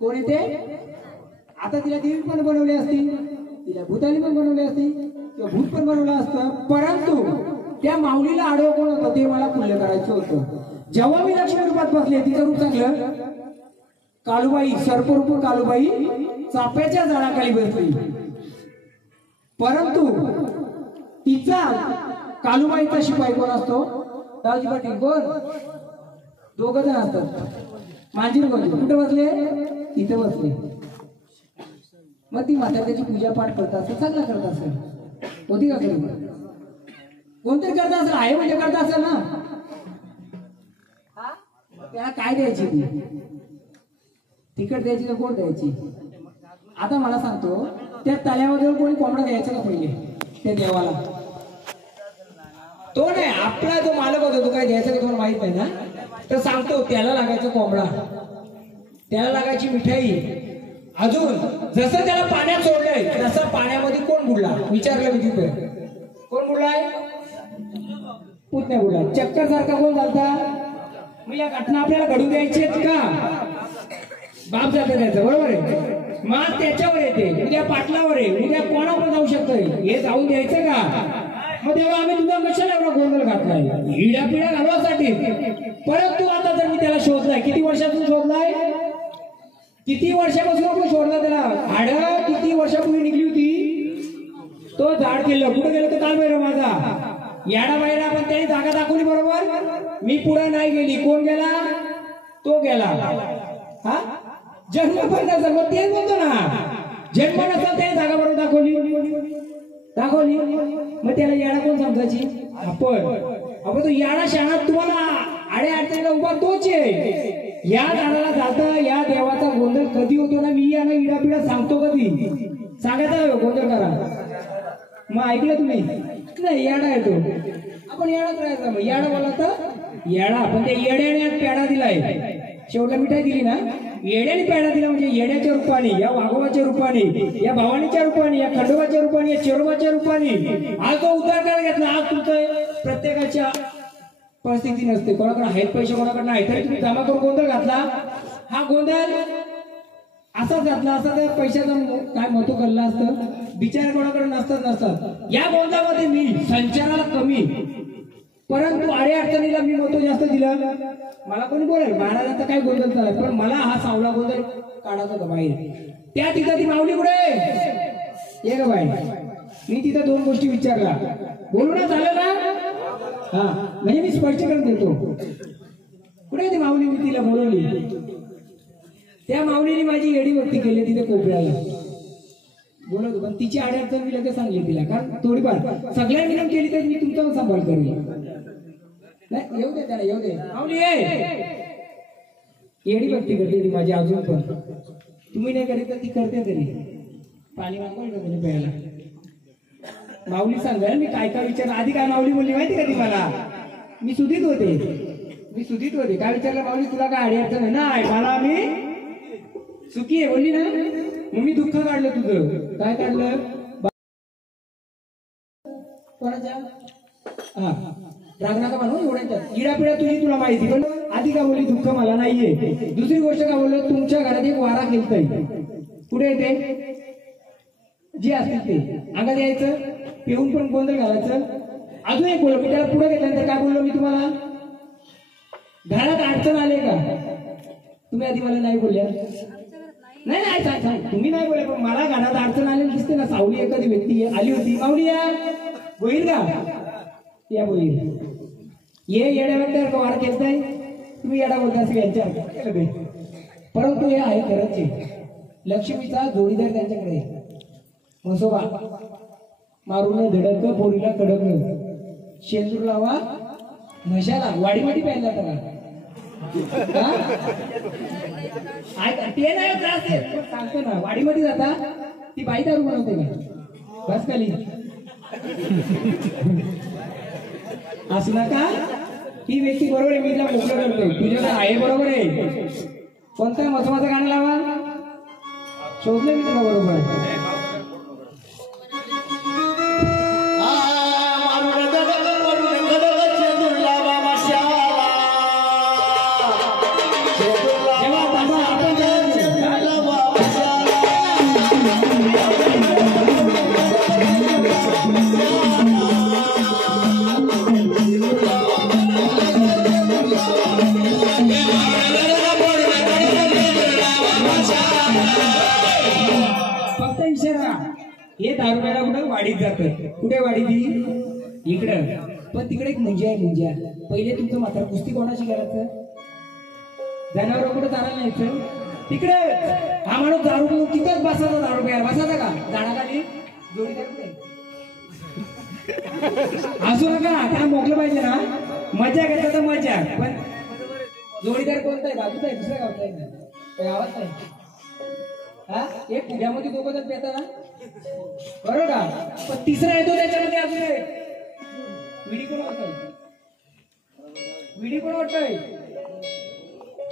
कोण येते? आता तिला देवी पण बनवली असती, तिला भूताली पण बनवली असती, किंवा भूत पण बनवलं असतं. परंतु त्या माऊलीला आडवं कोण होतं ते मला पुण्य करायचं होतं. जेव्हा मी लक्ष्मी रूपात बसले, तिचं रूप चांगलं कालूबाई, सर्परूप कालूबाई चाफ्याच्या झाडाखाली बसली. परंतु तिचा कालूबाईचा शिपाई कोण असतो? दाऊजी पाटील. कोण? 2 जण असतात. मांजीर कोण? कुठे बसले? तिथे बसले. मग ती म्हाताऱ्याची पूजा पाठ करत असेल, चांगला करत असेल, होती का? कोणतरी करत असेल, आहे म्हणजे करत असेल ना. त्याला काय द्यायची? ती तिकट द्यायची का गोड द्यायची? आता मला सांगतो, त्या तल्यावर कोणी कोंबडा द्यायचा का पहिले त्या देवाला? तो नाही, आपला जो मालक होता तो काय द्यायचा का तुम्हाला माहित नाही ना? तर सांगतो, त्याला लागायचा कोंबडा, त्याला लागायची मिठाई. अजून जसं त्याला पाण्यात सोडलंय तसं पाण्यामध्ये कोण बुडला? विचारलं मी तिथे. कोण बुडलाय? पुतण्या बुडला. चक्कर सारखा कोण झालता? मग या घटना आपल्याला घडू द्यायची का? बाप जातं त्याचं, बरोबर आहे. मग त्याच्यावर येते, उद्या पाटलावर आहे, उद्या कोणावर जाऊ शकतोय, हे जाऊन द्यायचं का? मग तेव्हा आम्ही तुझा कशाला एवढा गोंधळ घातलाय? हिड्या पिढ्या घालवासाठी. परंतु आता जर मी त्याला शोधलाय, किती वर्षातून शोधलाय? किती वर्षापासून आपण शोधला त्याला? हाडं किती वर्षापूर्वी निघली होती? तो झाड केलं. कुठे गेलं? तो काल भैरव माझा याडा बाहेर. पण त्याने जागा दाखवली, बरोबर. मी पुढे नाही गेली. कोण गेला? तो गेला. हा जन्म पण नसेल, मग तेच बोलतो ना, जन्म नसेल त्याने जागा बरोबर दाखवली. मग त्याला याडा कोण समजायची? आपण तो याडा शाळात तुम्हाला आडे अडचणीला उभा तोच आहे. या झाडाला जातं, या देवाचा गोंधळ कधी होतो ना, मी याला इडापिडा सांगतो कधी? सांगायचा गोंधळ करा. मग ऐकलं तुम्ही? नाही, याडा येतो. आपण याडा करायचा. मग याडा बोला तर याडा. पण त्या येड्याने पेढा दिलाय, शेवटला मिठाई दिली ना, येड्याने पेढा दिला. म्हणजे येड्याच्या रूपाने, या वाघोबाच्या रूपाने, या भवानीच्या रूपाने, या खंडोबाच्या रूपाने, या चेरोबाच्या रूपाने आज तो उद्धार करायला घेतला. आज तुमचं प्रत्येकाच्या परिस्थिती नसते, कोणाकडे आहेत पैसे, कोणाकडे नाही, तरी तुम्ही जमा करून गोंधळ घातला. हा गोंधळ असाच घातला, असा त्या पैशाचा काय महत्व करला असतं. बिचार कोणाकडे नसतात. या गोंधळामध्ये मी संचाराला कमी, परंतु अडे अडचणीला मी महत्व जास्त दिलं. मला कोणी बोलेल महाराजांचा काय गोंधळ चालत, पण मला हा सावला गोंधळ काढायचा होता बाहेर. त्या तिथं ती माऊली कुठे ये ग बाई. मी तिथं दोन गोष्टी विचारल्या, बोलू ना चालेल ना? हा म्हणजे मी स्पष्टीकरण देतो. कुठे ती माऊली, मी तिला बोलवली. त्या माऊलीने माझी एडी भक्ती केली तिथे कोपऱ्याला बोलत, पण तिची अडचण मी लगेच सांगली तिला, कारण थोडीफार सगळ्या विनम केली तर मी तुमचा पण सांभाळ करेल. नाही येऊ दे त्याला, येऊ दे माऊली एडी भक्ती करते ती माझी अजून पण. तुम्ही नाही करीत तर ती करते तरी. पाणी मागवलं का तुम्ही प्यायला? माऊली सांगाल मी काय काय विचारलं. आधी काय माऊली बोलली माहिती का ती मला? मी सुधीत होते. काय विचारलं माऊली, तुला काय अडी अडचण आहे ना? मला मी सुखी आहे बोलली ना. मग मी दुःख काढलं तुझं. काय काढलं? कोणाच्या? हा राग नका म्हणू एवढ्याच्या. इडापिडा तुझी तुला माहिती, पण आधी का बोलली दुःख मला नाहीये. दुसरी गोष्ट का बोललो, तुमच्या घरात एक वारा खेळतय. कुठे येते? जे असतील ते अंगात यायचं, पिऊन पण गोंधळ घालायचं. अजून एक बोललो मी त्याला, पुढे घेतल्यानंतर काय बोललो मी तुम्हाला? घरात अडचण आले का? तुम्ही आधी मला नाही बोलल्या. नाही सांग तुम्ही नाही बोलले, पण मला घरात अडचण आलेली दिसते ना. सावली एखादी व्यक्ती आली होती, माऊली या होईल का? या बोलील ये येड्या व्यक्तीवर वार केलताय तुम्ही, येडा बोलता असं यांच्या. परंतु हे आहे खरंच. लक्ष्मीचा जोडीदार त्यांच्याकडे मसोबा मारून धडक, पोरीला कडक, शेंदूर लावा म्हशाला. वाडी प्यायला जाता का? ते नाही त्रास सांगतो ना. वाडीमध्ये जाता ती बाई दारू बनवते का? बस खाली असू नका. ही व्यक्ती बरोबर आहे, मी तिला मोकळं करतोय. तुझ्याकडे आहे बरोबर आहे. कोणता मसोबाचं गाणं लावा शोधलं मी तुला बरोबर. हे दारू प्यायला कुठं वाडीत जातं. कुठे वाडी ती? इकडं. पण तिकडे एक मुंजा आहे. मुंजा पहिले तुमचं मात्र कुस्ती कोणाशी करायचं? जनावर कुठं चालायला न्यायचं तिकडे. हा माणूस दारू पिऊन तिथंच बसायचा. दारू प्यायला बसायचा का? झाडाखाली जोडीदार कुठे? असू नका, त्याला मोकलं पाहिजे ना. मजा घेतला तर मजा, पण जोडीदार कोणता आहे? बाजूचा आहे, दुसऱ्या गावचा आहे ना? गावात नाही. हा एक पुण्यामध्ये दोघं जण पेता ना, बरोबर का? पण तिसरा येतो त्याच्यामध्ये अजून विडी कोण वाटतंय? विडी कोण वाटतंय?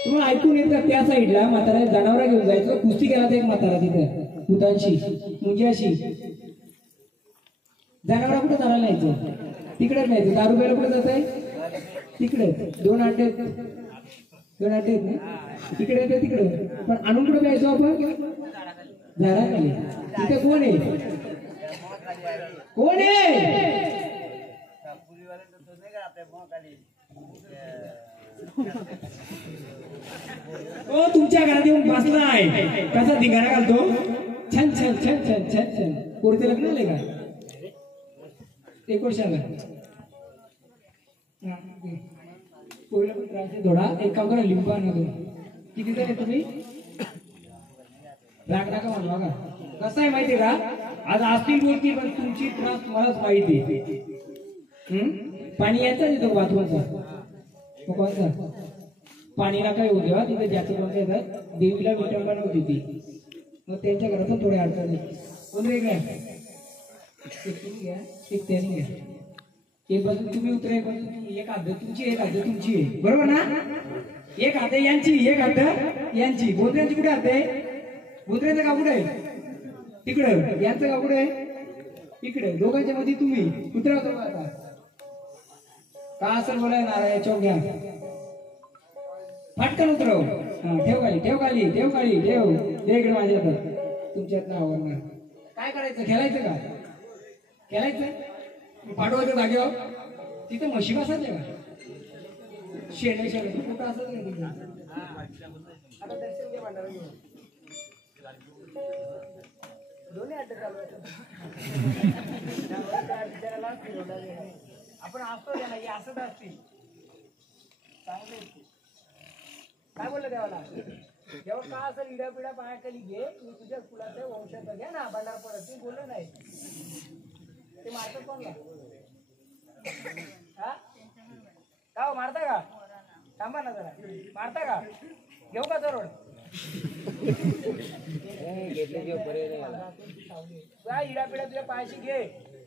तुम्हाला ऐकून येत का? त्या साईडला म्हातारा जनावर घेऊन जायचं. कुस्ती केला तर एक म्हातारा तिथं भूतांशी मुंजाशी. जनावरा कुठं चालायला न्यायचं? तिकडेच न्यायचं. दारू प्यायला कुठे जात आहे? तिकडे. दोन आटे आहेत ना, तिकडे येते तिकडे. पण आणून कुठे प्यायचो आपण? झाडाखाली. तिथे कोण आहे? कोण आहे? तो तुमच्या घरात येऊन बसला आहे. कसा धिंगाणा घालतो? छान छान छान छान छान छान. पोरते लग्न आले का? 1 वर्षाला. पोरीला पण त्रास आहे थोडा. एक काम करा, लिंबू आणा दोन. किती जण आहे तुम्ही? राग नका म्हणू बघा. कसं आहे माहितीये का? आज असतील मूर्ती, पण तुमची त्रास मलाच माहिती. पाणी यायचं येतो बाथरूमचा. कोणता पाणी नका येऊ देवा. तिथे ज्याचं कोणतं येतात देवीला विटंबना होती ती. मग त्यांच्या घरातून थोडे अडचणी. कोण वेगळ्या? एक तुम्ही घ्या, एक त्याने घ्या. एक बाजू तुम्ही उतरा, एक बाजू तुम्ही. एक हात तुमची, एक हात तुमची आहे, बरोबर ना? एक हात यांची, एक हात यांची. बोत्र्यांची कुठे हात आहे? बोत्र्यांचं गाव कुठे आहे? तिकडं. यांचं गाव कुठे आहे? इकडे. दोघांच्या मध्ये तुम्ही उतरा. आता का असं बोलाय नाराय चौघ्या फाटकन उतरव. हा ठेव खाली, ठेव खाली, ठेव खाली, ठेव. दे इकडे माझ्या हातात. तुमच्यात नावावर काय करायचं? खेळायचं का? खेळायचं? पाठवायचं जागेवर. तिथे म्हशी बसायच्या का शेण्या कुठं असत नाही तिथे. आता दर्शन घ्या भांडारा घेऊन दोन्ही अड्डे चालू आहेत. आपण असतो ना हे असंच असतील चांगले काय बोललं देवाला जेव्हा का असं इड्या पिढ्या पायाखाली घे मी तुझ्या कुलाचं वंशाचं घ्या ना भांडार परत ते बोललं नाही ते मारतात कोणला हा का हो, मारता का थांबा ना जरा मारता का घेऊ का जरोड इडा पिढ्या तुझ्या पायाशी घे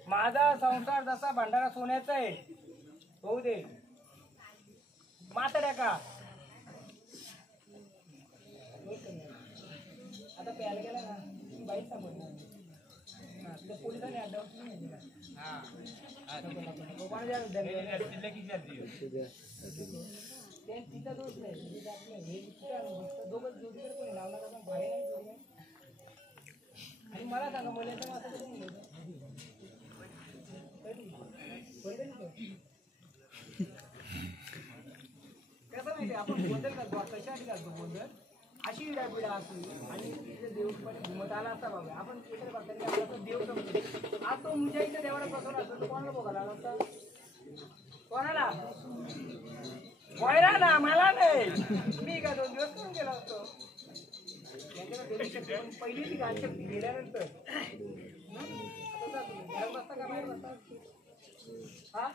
माझा संसार जसा भांडारा सोन्याचा आहे होऊ दे माताड्या का आता प्यायला गेला ना बाई सांगणार पोलिसांनी अड्डावर तिचा दोष नाही दोघं जोडीकडे कोणी लावणार बाहेर नाही जोडी आणि मला सांगा मुलाचं असं कसं कसं माहिती आपण गोंधळ घालतो कशासाठी घालतो गोंधळ अशी इडा पिढा असली आणि तिथे देव घुमत आला असता बाबा आपण केकडे बघताना आपला देव समजतो आज तो मुझ्या इथे देवाला बसवला असतो तो कोणाला बघायला आला असता कोणाला वैरा ना मला नाही मी का 2 दिवस करून गेला असतो पहिली ती गाण शक्ती गेल्यानंतर बसता का बाहेर बसता हा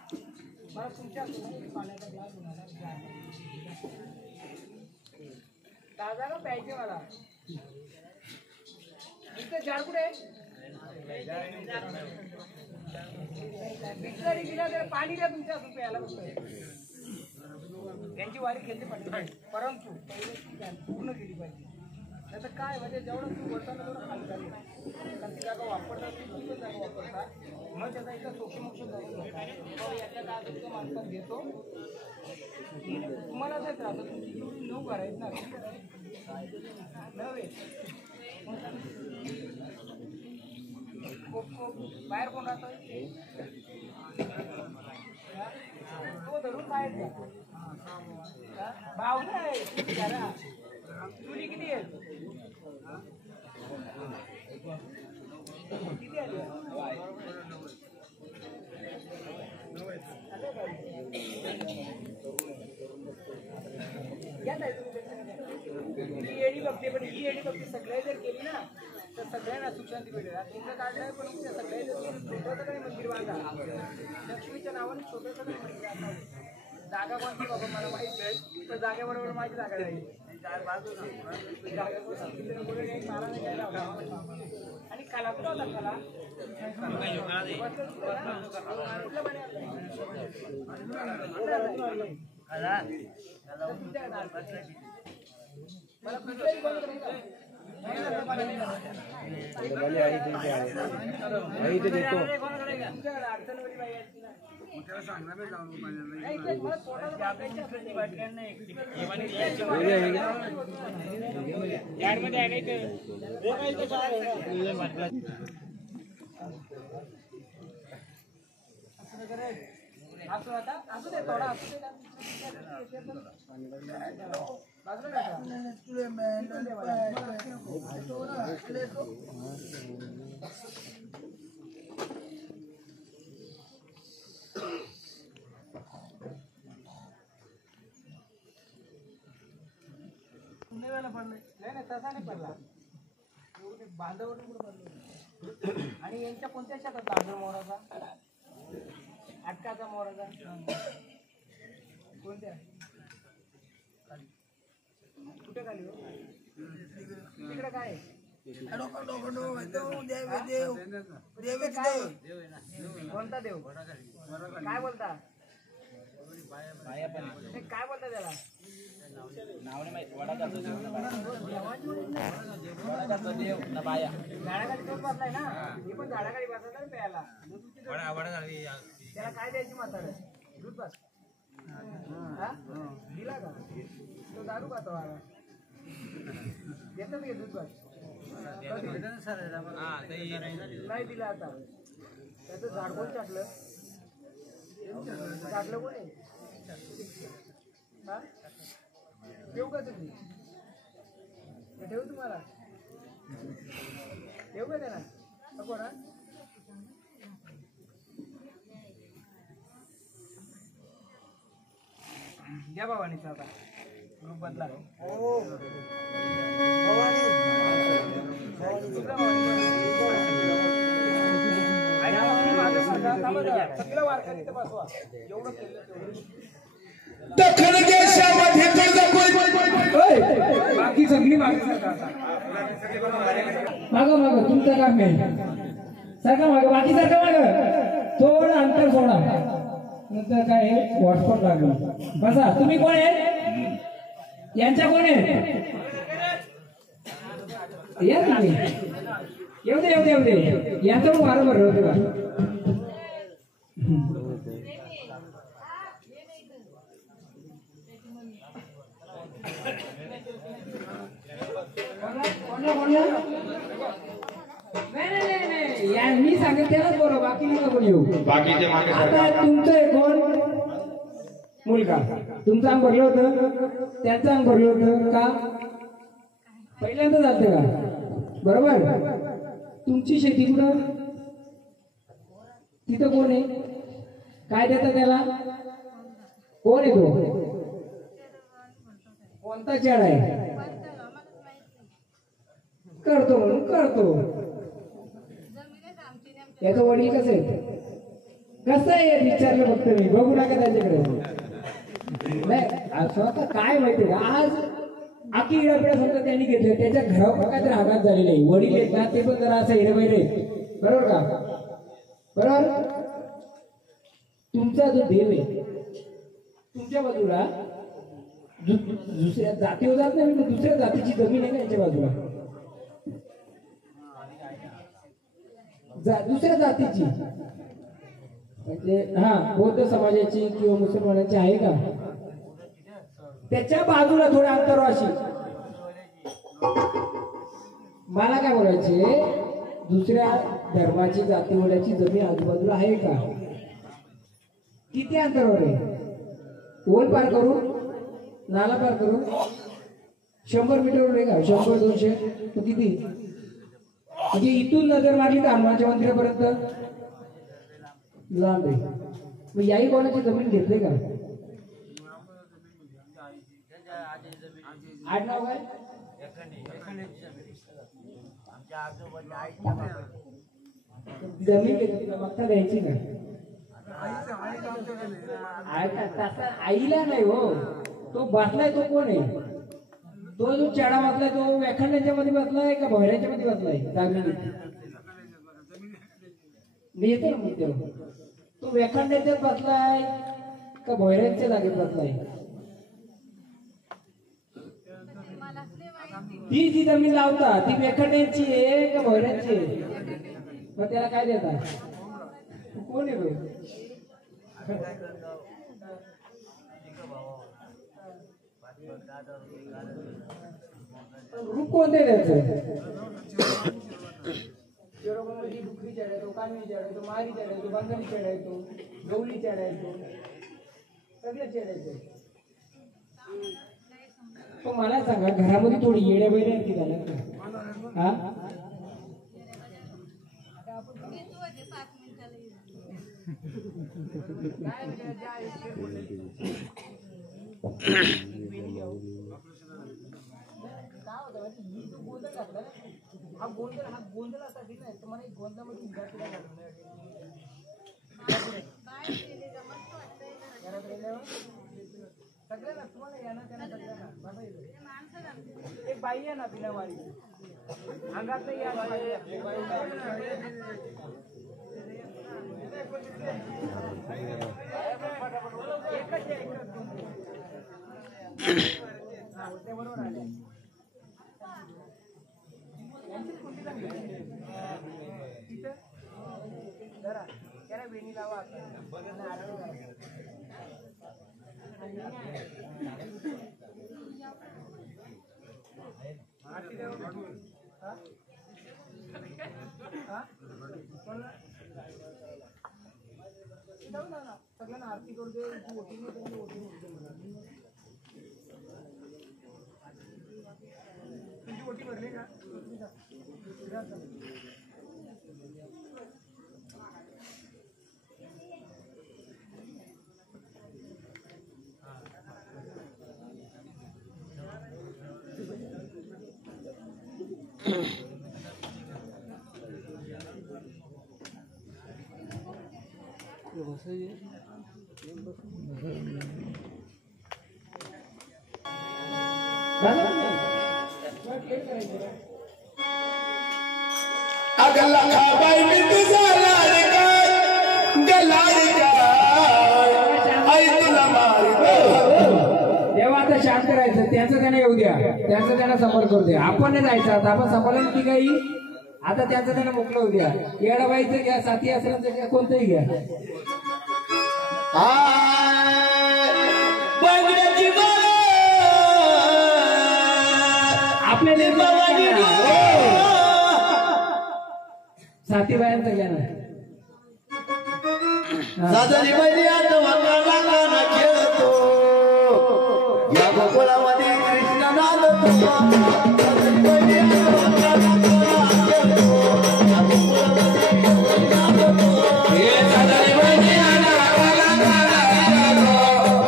मला तुमच्या पाण्याचा ग्लास होणार ताजा का प्यायचे मला इथं झाड कुठे बिस्लरी दिला तर पाणी द्या तुमच्या असून प्यायला बसतोय त्यांची वारी खेळते पाहिजे परंतु पूर्ण केली पाहिजे नाही तर काय म्हणजे जेवढं तू वर्षाला तेवढं खाली झाली कारण ती जागा वापरता तुम्ही जागा वापरता मग त्याचा इथं सोक्षमोक्ष जाऊन याच्या काय माणसात घेतो तुम्हाला जायचं आता तुमची जेवढी 9 घर आहेत ना नव्हे बाहेर कोण राहतो तो धरून बाहेर द्या भाव नाही तुली किती आहे किती आली ही येडी बघते पण ही येडी बघते सगळ्या जर केली ना तर सगळ्यांना सुख शांती भेटेल तुमचं काढलंय पण सगळ्या जर छोटंसं काही मंदिर बांधा लक्ष्मीच्या नावाने छोटंसं काही मंदिर बांधा जागा कोणती बाबा मला माहित आहे तर जागेबरोबर माझी जागा राहील आणि कला कुठं होता कला असू दे थोडा असू दे नाही तसा नाही पडला बांधावर पडलो आणि यांच्या कोणत्या शेतात बांधव मोराचा अटकाचा मोराचा कोणत्या कुठे खाली तिकडे काय कोणता देव काय बोलता काय बोलता त्याला झाडाखाली दूध बसलाय ना मी पण झाडाखाली बसायचा प्यायला त्याला काय द्यायची म्हातार दूध बस दिला का तो दारू का तो देतात घे दूध बस नाही दिला आता त्याचं झाड कोण टाकलं टाकलं कोण आहे? हा? ठेवू का तुम्ही? ठेवू तुम्हाला? ठेवू का त्यांना? नको ना? द्या भावानीचा आता ग्रुप बदला. दक्षिण देशामध्ये बाकी सगळी माग माग तुमचं काम आहे. सारखा माग बाकी सारखा माग थोडं अंतर सोडा. नंतर काय हॉटस्पॉट लागलं. बसा. तुम्ही कोण आहे? यांच्या कोण आहे? या तुम्ही. येऊ दे यांचं पण बरोबर होतं का? नाही मी सांगेल त्यालाच बरोबर. बाकी नका कोणी येऊ. बाकीचे मागे आता तुमचं आहे कोण? मुलगा. तुमचं अंग भरलं होतं, त्यांचं अंग भरलं होतं का? पहिल्यांदा जाते का? बरोबर. तुमची शेती कुठं? तिथं कोण आहे? काय देतं त्याला? कोण आहे तो? कोणता चेड आहे? करतो म्हणून करतो. याचं वडील कसं आहे? कसं आहे विचारलं फक्त मी. बघू नका त्यांच्याकडे. नाही स्वतः काय माहितीये का? आज आखी इडापिडा समजा त्यांनी घेतले, त्याच्या घरावर काहीतरी आघात झालेला आहे. वडील आहेत ना ते पण जरा असं हिरेबैरे. बरोबर का? बरोबर. तुमचा जो देव आहे तुमच्या बाजूला दुसऱ्या जातीवर जात नाही. दुसऱ्या जातीची जमीन आहे का यांच्या बाजूला? दुसऱ्या जातीची म्हणजे हा बौद्ध समाजाची किंवा मुसलमानाची आहे का? त्याच्या बाजूला थोड्या अंतराशी मला काय बोलायचे? दुसऱ्या धर्माची जातीवड्याची जमीन आजूबाजूला आहे का? किती अंतरावर आहे? ओल पार करून नाला पार करून 100 मीटरवर आहे का? 100-200 तो किती? म्हणजे इथून नजर मारली तर हनुमानच्या मंदिरापर्यंत लांब आहे. मग याही कोणाची जमीन घेतली का? आडनाव काय? जमीन घेतली का? मागता द्यायची का? तसा आईला नाही हो. तो बसलाय तो कोण आहे? तो जो चेडा बसलाय तो व्याखांड्यांच्या मध्ये बसलाय का भोयऱ्यांच्या मध्ये बसलाय? मी येतो ना मुद्द्यावर. तो व्याखांड्याच्यात बसलाय का भोयऱ्यांच्या जागेत बसलाय? ती जी जमीन लावता ती व्याखांड्यांची आहे का भोयऱ्यांची आहे? मग त्याला काय देता? कोण आहे? रूप कोणते त्याचं? डुकरी चेड आहे तो, कानवी चेड आहे तो, मारी चेड आहे तो, बंगाली चेड आहे तो, गवळी चेड आहे तो, सगळे चेड आहे ते. पण मला सांगा घरामध्ये थोडी येड्या बैड्या आहेत की झाल्या? हा हा गोंधळ असा नाही तुम्हाला गोंधळामध्ये सगळ्यांना तुम्हाला यांना त्यांना सगळ्यांना एक बाई आहे ना पिण्यावारी अंगात नाही बरोबर आले. जरा त्याला वेणी लावा. अगला खाबाई मी तुझा लाडका गलाडका आई तुला मारितो. तेव्हा आता शांत राहायचं, त्यांचं त्यांना येऊ द्या, त्यांचं त्यांना समोर करू द्या. आपण नाही जायचं, आता आपण संभाळून की काही आता त्यांचं त्यांना मोकळं होऊ द्या. येडाबाईचं घ्या, साथी असेल तर घ्या, कोणतंही घ्या. बांगड्याची माला आपल्या साथीबायांचं घ्या ना. साजरी बैली आठवा काना खेळतो या गोकुळामध्ये कृष्ण नांदतो. साजरी बैली आठवा काना खेळतो या गोकुळामध्ये कृष्ण नांदतो. हे साजरी बैली आठवा काना खेळतो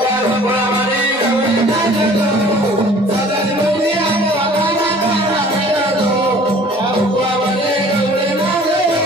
या गोकुळामध्ये कृष्ण नांदतो. साजरी बैली आठवा काना खेळतो या गोकुळामध्ये कृष्ण नांदतो.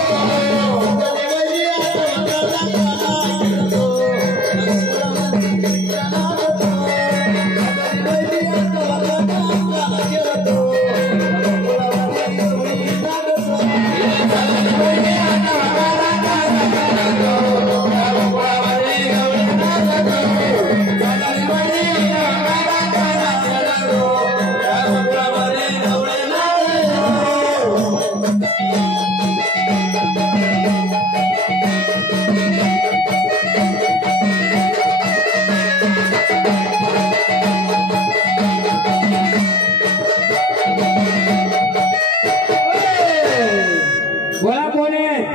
बोला कोण आहेत,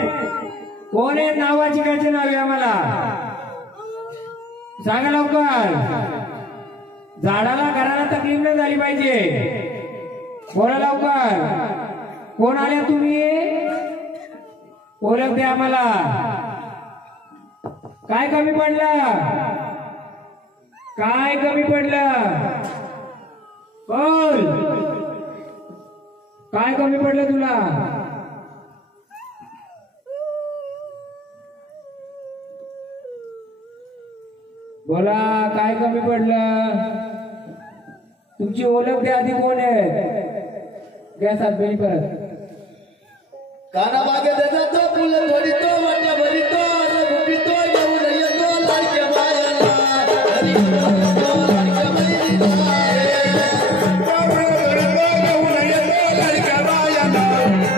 कोण आहेत, नावाची कायचे नाव आहे आम्हाला सांगा लवकर. झाडाला घराला तकलीफ नाही झाली पाहिजे. बोला लवकर, कोण आल्या तुम्ही, ओळख द्या आम्हाला. काय कमी पडलं, काय कमी पडलं, बोल काय कमी पडलं तुला. बोला काय कमी पडलं, तुमची ओळख द्या आधी, कोण आहे, द्या सातबेणी परत. काना मागे देतो फुल भरितो वाट्या भरितो गुपितो येऊन येतो लाडक्या बायाला. हरी येतो लाडक्या बाईला. येऊन येतो लाडक्या बायाला.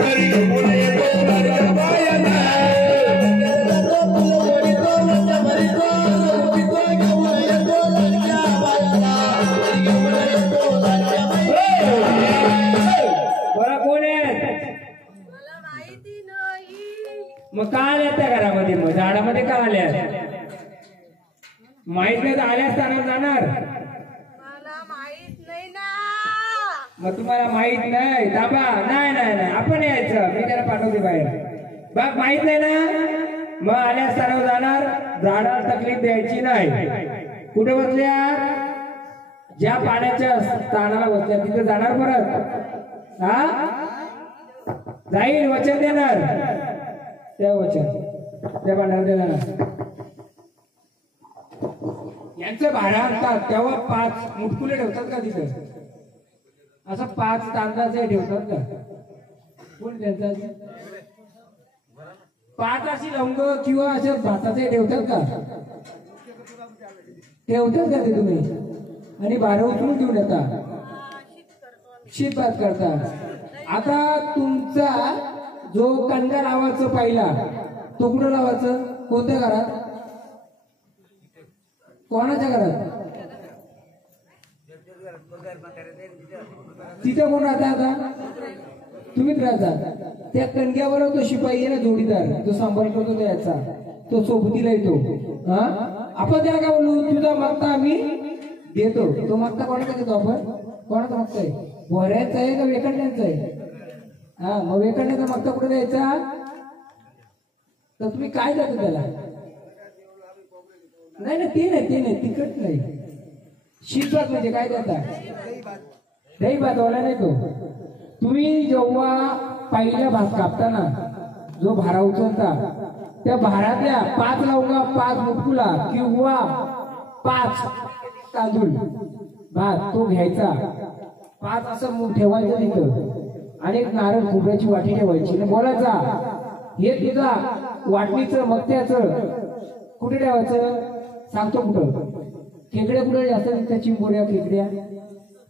हरी येऊन येतो लाडक्या बायाला. देतो फुल भरितो वाट्या भरितो गुपितो येऊन येतो लाडक्या बायाला. हरी येऊन येतो लाडक्या बाईला. बोला कोण आहे, मला माहिती नाही. मग का आल्या त्या घरामध्ये, मग झाडामध्ये का आल्या, माहित नाही तर आल्या असताना जाणार. मला माहित नाही ना. मग तुम्हाला माहित नाही, थांबा, नाही नाही नाही आपण यायचं, मी त्याला पाठवते बाहेर. बघ माहित नाही ना, मग आल्या असताना जाणार. झाडाला तकलीफ द्यायची नाही. कुठे बसल्या, ज्या पाण्याच्या स्थानाला बसल्या तिथे जाणार परत. हा जाईल, वचन देणार, त्या वचन त्या पाण्याला देणार. यांचं भाडं आणतात तेव्हा 5 मुटकुले ठेवतात का तिथे, असं 5 तांदळाचे ठेवतात का, कोण त्यांचा 5 अशी लवंग किंवा असे भाताचे ठेवतात का, ठेवतात का ते तुम्ही, आणि भाडं उचलून घेऊन येतात, शीत भात करतात. आता तुमचा जो कणगा लावायचं पहिला, तो कुठं लावायचं, कोणत्या घरात, कोणाच्या घरात, तिथं कोण राहता, आता तुम्हीच राहता. त्या कणग्यावर तो शिपाई आहे ना जोडीदार, तो सांभाळ करतो त्याचा, तो सोबतीला येतो. हा आपण त्याला काय बोलू, तुझा मागता आम्ही देतो. तो मागता कोणाचा देतो आपण, कोणाचा मागताय, भोऱ्याचा आहे का वेकंड्यांचा आहे? हा, मग वेकंड्याचा मागता कुठे द्यायचा, तर तुम्ही काय देतो त्याला? नाही ना, ते नाही तिखट नाही. शीतभात म्हणजे काय देता, दही भात वाला नाही तो. तुम्ही जेव्हा पहिला भात कापताना जो भारा उचलता, त्या भारातल्या 5 लवंगा, 5 मुटकुला किंवा 5 तांदूळ भात तो घ्यायचा, 5 असं ठेवायचं तिथं, आणि एक नारळ खोबऱ्याची वाटी ठेवायची आणि बोलायचा, हे तुझा वाटणीचं मक्त्याचं कुठे ठेवायचं, सांगतो कुठं, खेकड्या कुठे असतात त्या चिंबोऱ्या खेकड्या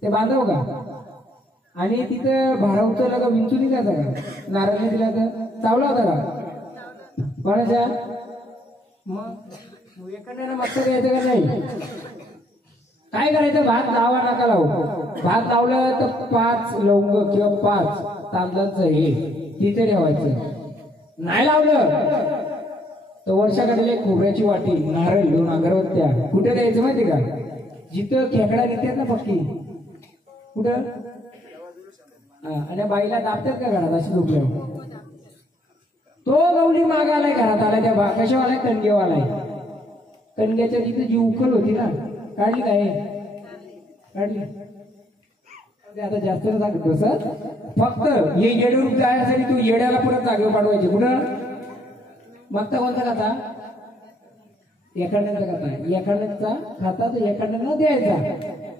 ते बांधव का, आणि तिथं भारा उचलला का विंचू निघायचा का, नारळ दिला तर चावला होता का कोणाच्या, मग एखाद्यानं मागचं घ्यायचं का नाही. काय करायचं, भात लावा नका लावू, भात लावलं तर 5 लवंग किंवा 5 तांदळाचं हे तिथे ठेवायचं, नाही लावलं तर वर्षाकडे खोबऱ्याची वाटी, नारळ, 2 अगरबत्त्या कुठे द्यायचं माहिती का, जिथं खेकडा निघतात ना पक्की, कुठं, आणि बाईला दाबतात का घरात अशी झोपल्यावर, तो गवली माग आलाय घरात, आलाय त्या कशावालाय, कणगेवालाय, कणग्याच्या तिथे जी उकल होती ना, काढली काय, काढली. आता जास्त सांगतो सर, फक्त हे येड्यावर जायसाठी तू येड्याला परत जागेवर पाठवायचे, कुठं मागता कोणता खाता, एखाद्याचा खाता, एखाद्याचा खाता तर एखाद्याला द्यायचा,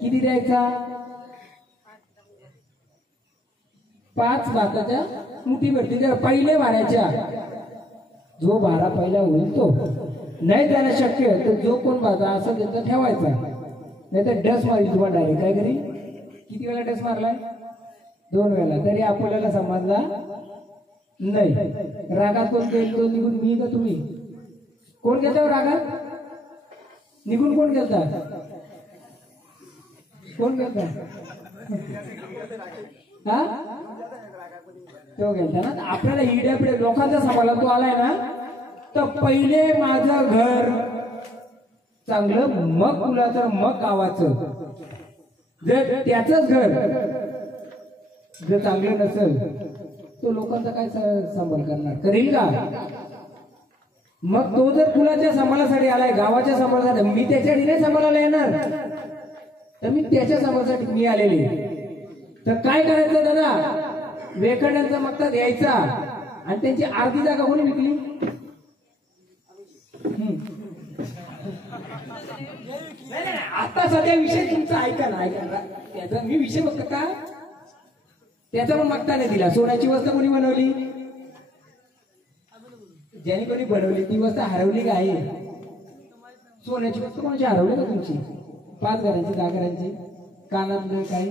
किती द्यायचा, 5 भाताच्या मुठी भेटली त्या पहिले भाऱ्याच्या, जो भारा पहिला होईल तो, नाही त्याला शक्य तर जो कोण भाता असं त्याचा ठेवायचा, नाही तर डस मारी तुम्हाला डायरेक्ट. काय करी, किती वेळा डस मारलाय, 2 वेळा, तरी आपल्याला समजला नाही. रागात कोण गेलो निघून, मी का तुम्ही, कोण गेला रागात निघून, कोण गेलता, कोण गेलता, हा तो गेलता ना. आपल्याला हिड्या पिढ्या लोकांचा सांभाळा तो आलाय ना, तर पहिले माझं घर चांगलं, मग कुलाचं, मग गावाचं. जर त्याचंच घर जर चांगलं नसेल तो लोकांचा काय सांभाळ करणार, करेल का. मग तो जर कुलाच्या सांभाळासाठी आलाय, गावाच्या सांभाळासाठी, मी त्याच्यासाठी नाही सांभाळायला येणार, तर मी त्याच्या सांभाळासाठी मी आलेले. तर काय करायचं दादा, वेकड्यांचा मक्ता द्यायचा, आणि त्यांची अर्धी जागा कोणी विकली, आता सध्या विषय तुमचा ऐका ना, त्याचा मी विषय बघतो का, त्याचा पण मागता नाही दिला. सोन्याची वस्तू कोणी बनवली, ज्याने कोणी बनवली ती वस्तू हरवली का आहे, सोन्याची वस्तू कोणाची हरवली का तुमची, 5 घरांची 10 घरांची, कानातलं काही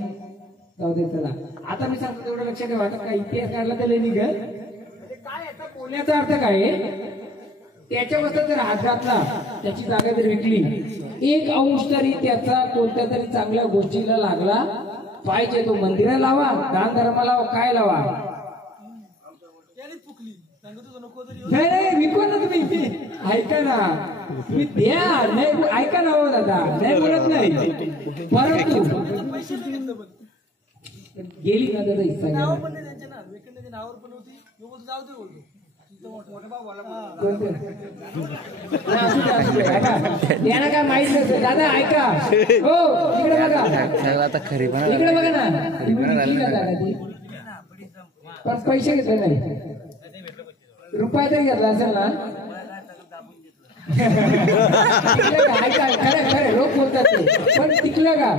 जाऊ दे. चला आता मी सांगतो तेवढं लक्षात ठेवा, का इतिहास काढला त्याला निघल काय, याचा बोलण्याचा अर्थ काय, त्याच्या वस्तू जर हात घातला, त्याची जागा जर विकली, 1 अंश तरी त्याचा कोणत्या तरी चांगल्या गोष्टीला लागला पाहिजे. तो मंदिराला लावा, दान धर्माला लावा, काय लावा, नाही विकू ना तुम्ही, ऐका ना तुम्ही द्या, नाही ऐका ना हो दादा, नाही बोलत नाही, परंतु गेली ना त्याचा हिस्सा यांना काय माहित नसेल दादा, ऐका हो, इकडे बघा, इकडे बघा ना, पण पैसे घेतले नाही, रुपया तरी घेतला असेल ना, ऐका खरं खरं लोक बोलतात ते, पण टिकलं का,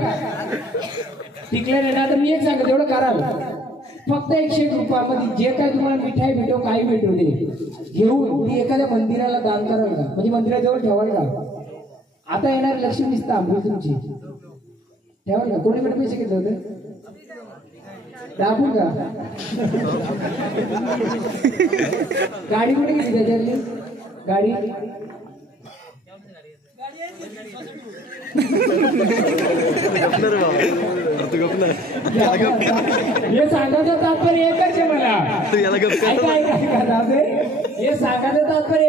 टिकलं नाही ना. तर मी एक सांगतो एवढं कराल, फक्त 101 रुपयामध्ये जे काय तुम्हाला मिठाई भेटो, काही भेटो दे घेऊन ती एखाद्या मंदिराला दान कराल का, म्हणजे मंदिराजवळ ठेवाल का. आता येणार लक्ष्मी दिसता आंबोली तुमची ठेवाल का, कोणीकडे पैसे घेतले होते, दाबू का, गाडी कुठे गेली त्याच्यातली, गाडी हे सांगायचं तात्पर्य एकच आहे मला, ऐका ऐका ऐका, हे सांगायचं तात्पर्य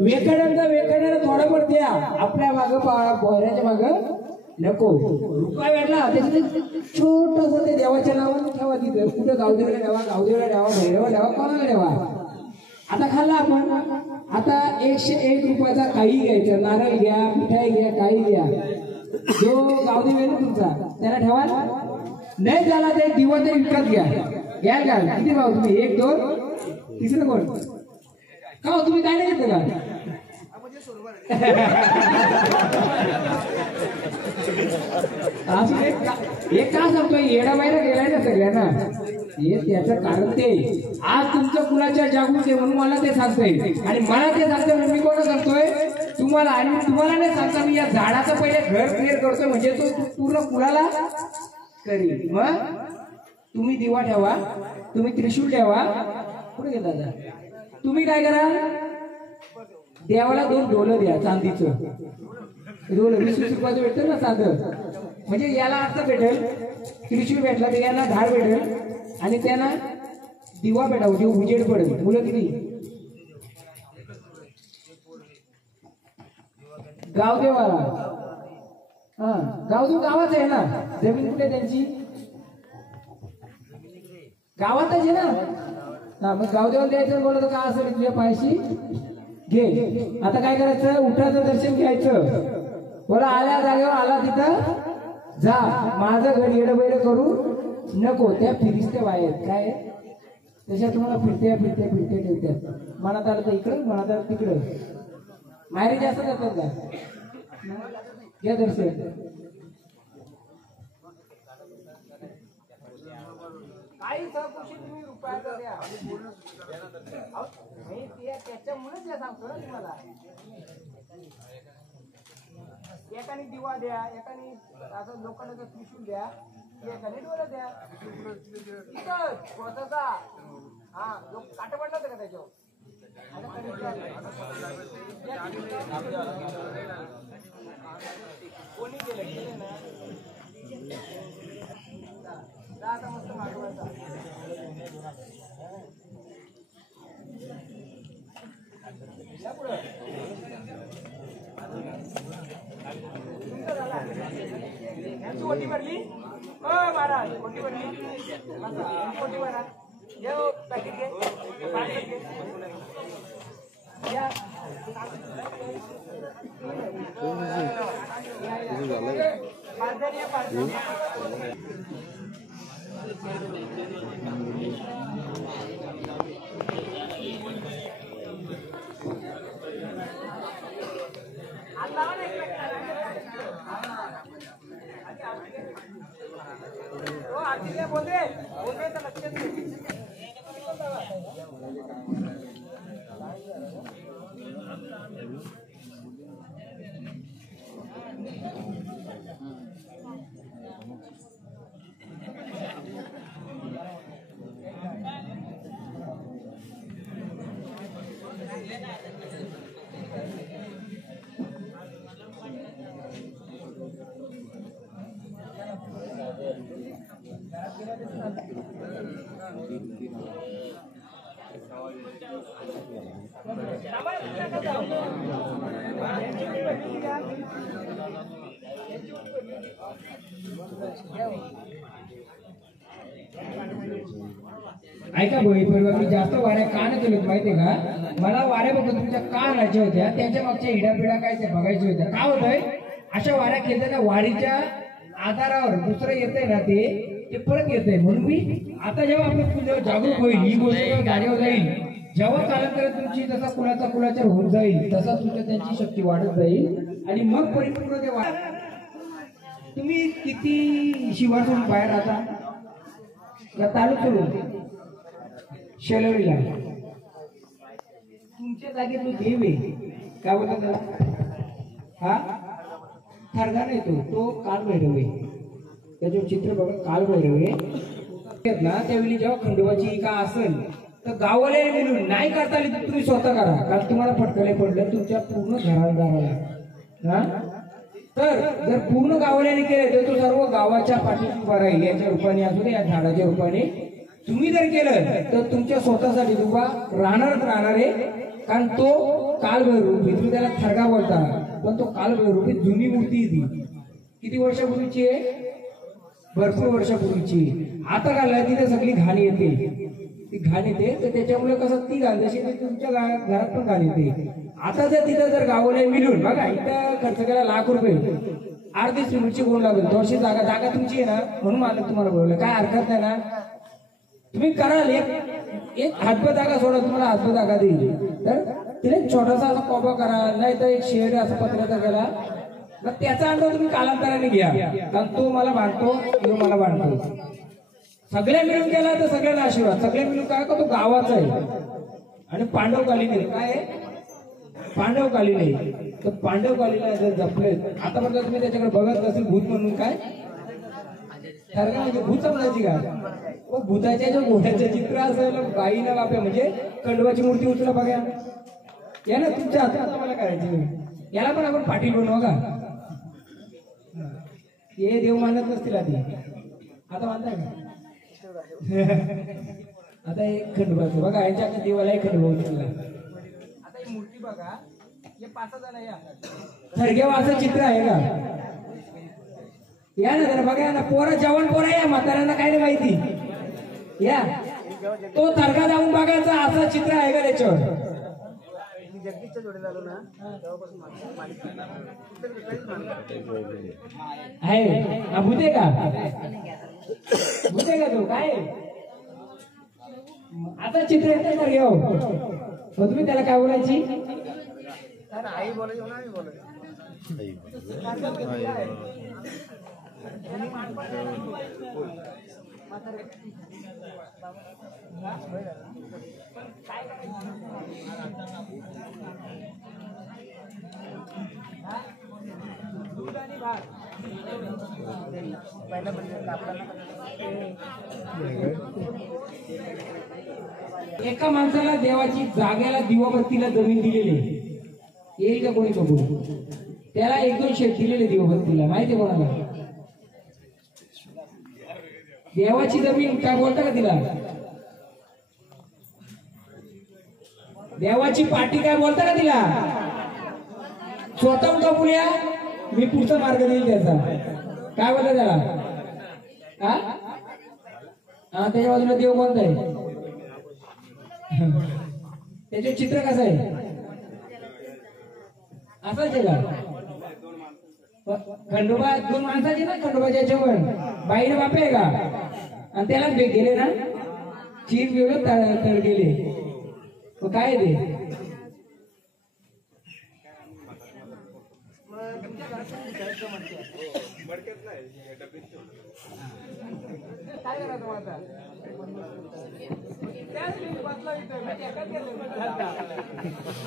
वेकाड्याला थोडं पण द्या आपल्या मागं पोहऱ्याच्या मागं नको. रुपा वेळला त्याच्यात छोटस ते देवाच्या नावानं ठेवा तिथं. कुठं गावदेवाला ठेवा, भैरवा ठेवा, कोणाला ठेवा. आता खाल्ला आपण. आता 101 रुपयाचा काही घ्यायचं, नारळ घ्या, मिठाई घ्या, काही घ्या. जो गावदेव आहे ना तुमचा त्याला ठेवा. नाही झाला ते दिवा ते विकत घ्या. घ्याल का? किती भाऊ तुम्ही? 1 2 तिसरं कोण? का हो तुम्ही काय नाही घेतलं का? एक का सांगतोय येडा बाहेर गेलाय ना सगळ्यांना. हे त्याचं कारण ते आज तुमचं कुणाच्या जागृत आहे म्हणून मला ते सांगतोय. आणि मला ते सांगतोय म्हणून मी कोणा सांगतोय तुम्हाला. आणि तुम्हाला नाही सांगता मी या झाडाचं पहिले घर क्लिअर करतोय म्हणजे तो पूर्ण कुणाला करी. मग तुम्ही दिवा ठेवा, तुम्ही त्रिशूळ ठेवा. कुठे गेला दादा? तुम्ही काय करा देवाला 2 ढोलं द्या चांदीचं. ढोल 20 रुपयाचं भेटतं ना साधं. म्हणजे याला अर्थ भेटेल, त्रिशूळ भेटला तर याला धार भेटेल आणि त्यांना दिवा भेटा म्हणजे उजेड पडेल. मुलं किती? गावदेवाला. हा गावदेव गावाच आहे ना. जमीन कुठे त्यांची? गावातच आहे ना. हा मग गावदेवाला द्यायचं बोलत का असेल तुझ्या पायाशी घे. आता काय करायचं? उठाचं दर्शन घ्यायचं. बोला आल्या जागेवर आला तिथं जा. माझं घर येडं करू नको. त्या फिरिस्ते बाहेर काय त्याच्यात तुम्हाला फिरते ठेवतात. मनात आलं तर इकडं, मनात आलं तिकडं. माहेरी जास्त जातात का? घ्या दर्शन. काही चौकशी तुम्ही रुपयाचा द्या. त्याच्यामुळेच या सांगतो ना तुम्हाला. एकाने दिवा द्या, एकाने असं लोकांना त्रिशूळ द्या, एकाने डोळा द्या. स्वतःचा हा लोक काट पडला होतं का त्याच्यावर? कोणी केलं ना आता मस्त मागवायचा. कोटी भरली महाराज, कोटी भरली. कोटी भरा येऊ पॅकेट घे. बोलते तर लक्ष दे. ऐका भाई परवा मी जास्त वाऱ्या का नाही केलं माहितीये का? मला वाऱ्याबद्दल तुमच्या का राहायच्या होत्या, त्यांच्या मागच्या हिडापिडा काय त्या बघायच्या होत्या. का होतंय अशा वाऱ्या खेळताना वारीच्या आधारावर दुसरं येतंय ना ते परत येतंय. म्हणून मी आता जेव्हा आपण जागरूक होईल ही गोष्ट जेव्हा जागेवर जाईल, जेव्हा कालांतरात तुमची जसा कुलाचा होऊन जाईल तसा तुमच्या त्यांची शक्ती वाढत जाईल आणि मग परिपूर्ण ते तुम्ही किती शिवारून बाहेर राहता या तालुक्यातून शेलवलीला तुमच्या जागी तो देव आहे. काय बोलतो त्याला? हा ठरगा नाही तो कालभैरव आहे. त्याच्यावर चित्र बघा कालभैरव आहे ना. त्यावेळी जेव्हा खंडोबाची का असेल तर गावाला मिळून नाही करता आली तर तुम्ही स्वतः करा. कारण तुम्हाला फटकले पडलं तुमच्या पूर्ण घराला. हा तर जर पूर्ण गावाल्याने केलं तर तो सर्व गावाच्या पाठीशी उभा राहील. याच्या रूपाने असू दे या झाडाच्या रूपाने. तुम्ही जर केलं तर तुमच्या स्वतःसाठी उभा राहणार आहे कारण तो कालभैरूपी, तुम्ही त्याला थरगा बोलता, पण तो कालभैरूपी जुनी मूर्ती आहे ती. किती वर्षापूर्वीची आहे? भरपूर वर्षापूर्वीची. आता घालला तिथे सगळी घाण येते, ती घाण येते, तर त्याच्यामुळे कसं ती घाण जशी तुमच्या घरात पण घाण येते. आता जर तिथं जर गावाला मिळून बघा, इथं खर्च केला ₹1,00,000, अर्धी सिमेंटची कोण लागेल, 200 जागा तुमची आहे ना, म्हणून मला तुम्हाला बोलवलं. काय हरकत नाही ना, तुम्ही कराल. एक हातभर जागा सोडा, तुम्हाला हातभर जागा देईल. तर तिने छोटासा असा कोबा करा, नाही तर एक शेड असं पत्र्याचा केला, मग त्याचा अनुभव तुम्ही कालांतराने घ्या. कारण तो मला बांधतो, तो मला बांधतो. सगळ्या मिळून गेला तर सगळ्यांना आशीर्वाद. सगळ्या मिळून काय का तो गावाचा आहे. आणि पांडवकालीन काय आहे? पांडवकालीन आहे. तर पांडवकालीला जर जपले, आतापर्यंत तुम्ही त्याच्याकडे बघत असेल भूत म्हणून काय ठरगा म्हणजे भूत समजायची का? भूताच्या जो घोड्याचं चित्र असेल, बाईला बाप्या म्हणजे खंडोबाची मूर्ती उचला बघा, या ना तुमच्या हातात आम्हाला करायची. याला पण आपण पाटील बनवू का? हे देव मानत नसतील आधी, आता मानताय का? आता हे खंडोबाचं बघा, यांच्या देवाला एक खंडोबा उचलला. आता ही मूर्ती बघा, हे 5 जण या थरगेवाचं चित्र आहे का? या ना जरा बघा ना, पोरं जवान पोरं या, म्हाताऱ्यांना काय नाही माहिती. या तो थरगा जाऊन बघायचा, असं चित्र आहे का त्याच्यावर? जगदीशच्या जोडे झालो ना तेव्हापासून आहे भूते का? भूते का तो काय? आता चित्र येतं तर घेऊ. मग तुम्ही त्याला काय बोलायची? आई बोलायची म्हणून आम्ही बोलायचं. एका माणसाला देवाची जागेला दिवाबत्तीला जमीन दिलेली, येईल का कोणी बघू? त्याला 1-2 शेत दिलेले दिवाबत्तीला, माहिती कोणाला? देवाची जमीन काय बोलता का तिला? देवाची पाठी काय बोलता का तिला? स्वतः का बोलूया, मी पुढचा मार्ग देईल त्याचा. काय बोलता त्याला? हा त्याच्या बाजूला देव कोणता आहे? त्याचे चित्र कसं आहे? असंच आहे का? खंडोबा 2 माणसाचे ना, खंडोबाच्या याच्यावर बाईने बापे आहे का? आणि त्याला बेग गेले ना, चीज वेगळं तळ गेले. काय ते काय करायचं आता?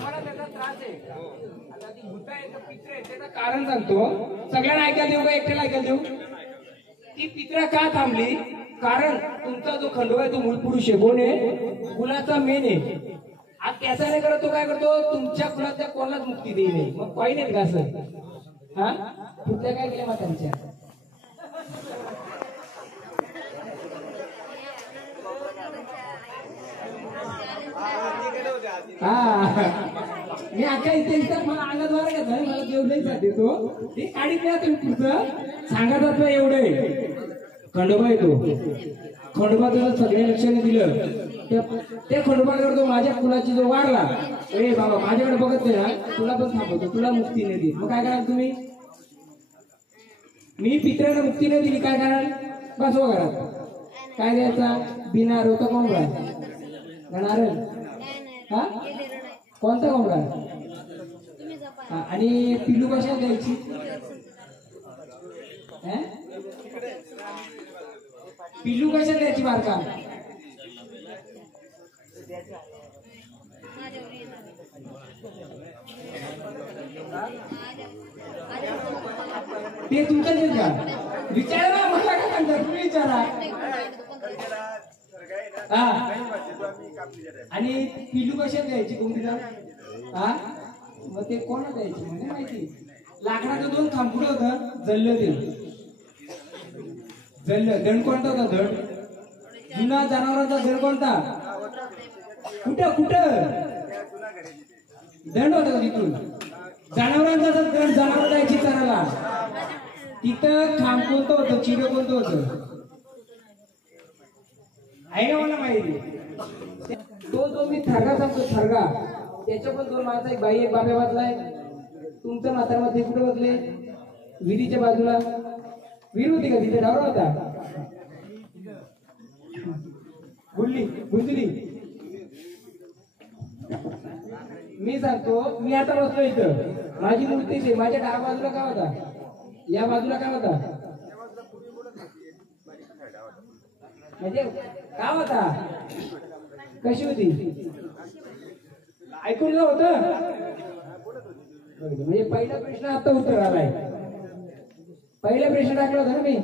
मला त्याचा त्रास आहे. आता ती भूत आहे तर पित्र आहे, त्याचं कारण सांगतो. सगळ्यांना ऐकायला देऊ का एकट्याला ऐकायला देऊ? ती पित्रा का थांबली? कारण तुमचा जो खंडोबा आहे तो मूळ पुरुष आहे. कोण आहे? कुलाचा मेन आहे. आज त्याचा नाही करत, तो काय करतो? तुमच्या कुलाच्या कोणालाच मुक्ती देईल नाही. मग काही नाही का असं? हा पुढच्या काय केल्या म्हातारीच्या? मी आता इथे मला अंगात वारा घेतला, मला जेवढे जाते तो ते काढीत नाही. तुम्ही पुढचं सांगा तत्व एवढं आहे. खंडोबा येतो, खंडोबा त्याला सगळ्या लक्षाने दिलं, ते खंडोबा करतो माझ्या कुलाची जो वाढला, ए बाबा माझ्याकडे बघत नाही ना, तुला पण थांबवतो, तुला मुक्ती नाही दिली. मग काय कराल तुम्ही? मी पित्राने मुक्ती नाही दिली, काय कराल? बस हो घरात. काय द्यायचा? बिना रोता कोंबडा नारळ. हा कोणता कोंबडा? आणि पिलू कशा द्यायची? पिलू कशा द्यायची बारका? ते तुमचं आहे का? विचारा मला काय सांगता, तुम्ही विचारा. आणि पिलू कशा द्यायची कोंबडीला? हा मग ते कोणा द्यायची म्हणजे माहिती? लाकडाचं 2 खांबुड होतं, जळलं ते जळलं. दंड कोणता होता? दंड जुना जनावरांचा दंड कोणता? कुठं कुठं दंड होता तिथून जनावरांचा दंड, जनावर जायची चराला. तिथं खांब कोणतं होतं, चिड कोणतं होतं आहे ना मला माहिती. तो जो मी थरगा सांगतो थरगा, त्याच्या पण दोन माणसं, एक बाई एक बाब्या बसलाय. तुमचं म्हातारमध्ये कुठे बसले? विहिरीच्या बाजूला. विहीर होती का तिथे? डावरा होता. गुंजली. मी सांगतो, मी आता बसलो इथं, माझी मूर्ती इथे, माझ्या डाव्या बाजूला काय होता, या बाजूला काय होता, म्हणजे काय होता, कशी होती ऐकून न होत. म्हणजे पहिला प्रश्न आता उत्तर आलाय. पहिला प्रश्न टाकला होता ना मी.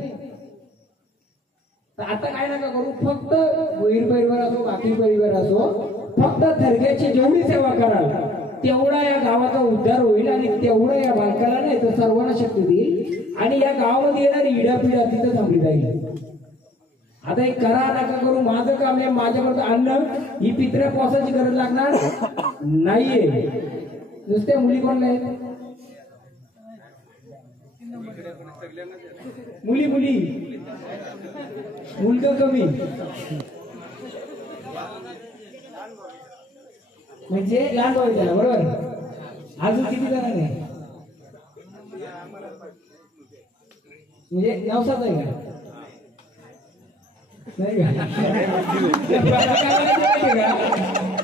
तर आता काय नका करू, फक्त गैर परिवार असो बाकी परिवार असो, फक्त थरग्याची जेवढी सेवा कराल तेवढा या गावाचा उद्धार होईल आणि तेवढं या बालकाला नाही तर सर्वांना शक्ती देईल आणि या गावामध्ये येणारी इडापिडा तिथं थांबली जाईल. आता एक करा नका करू, माझं काम आहे, माझ्याकडे अन्न ही पित्र्या पावसाची गरज लागणार नाहीये. नुसत्या मुली कोणल्या आहेत? मुली मुलगा कमी, म्हणजे लहान भाऊ त्याला बरोबर. अजून किती जणांनी म्हणजे नवसाच आहे का? नाही का?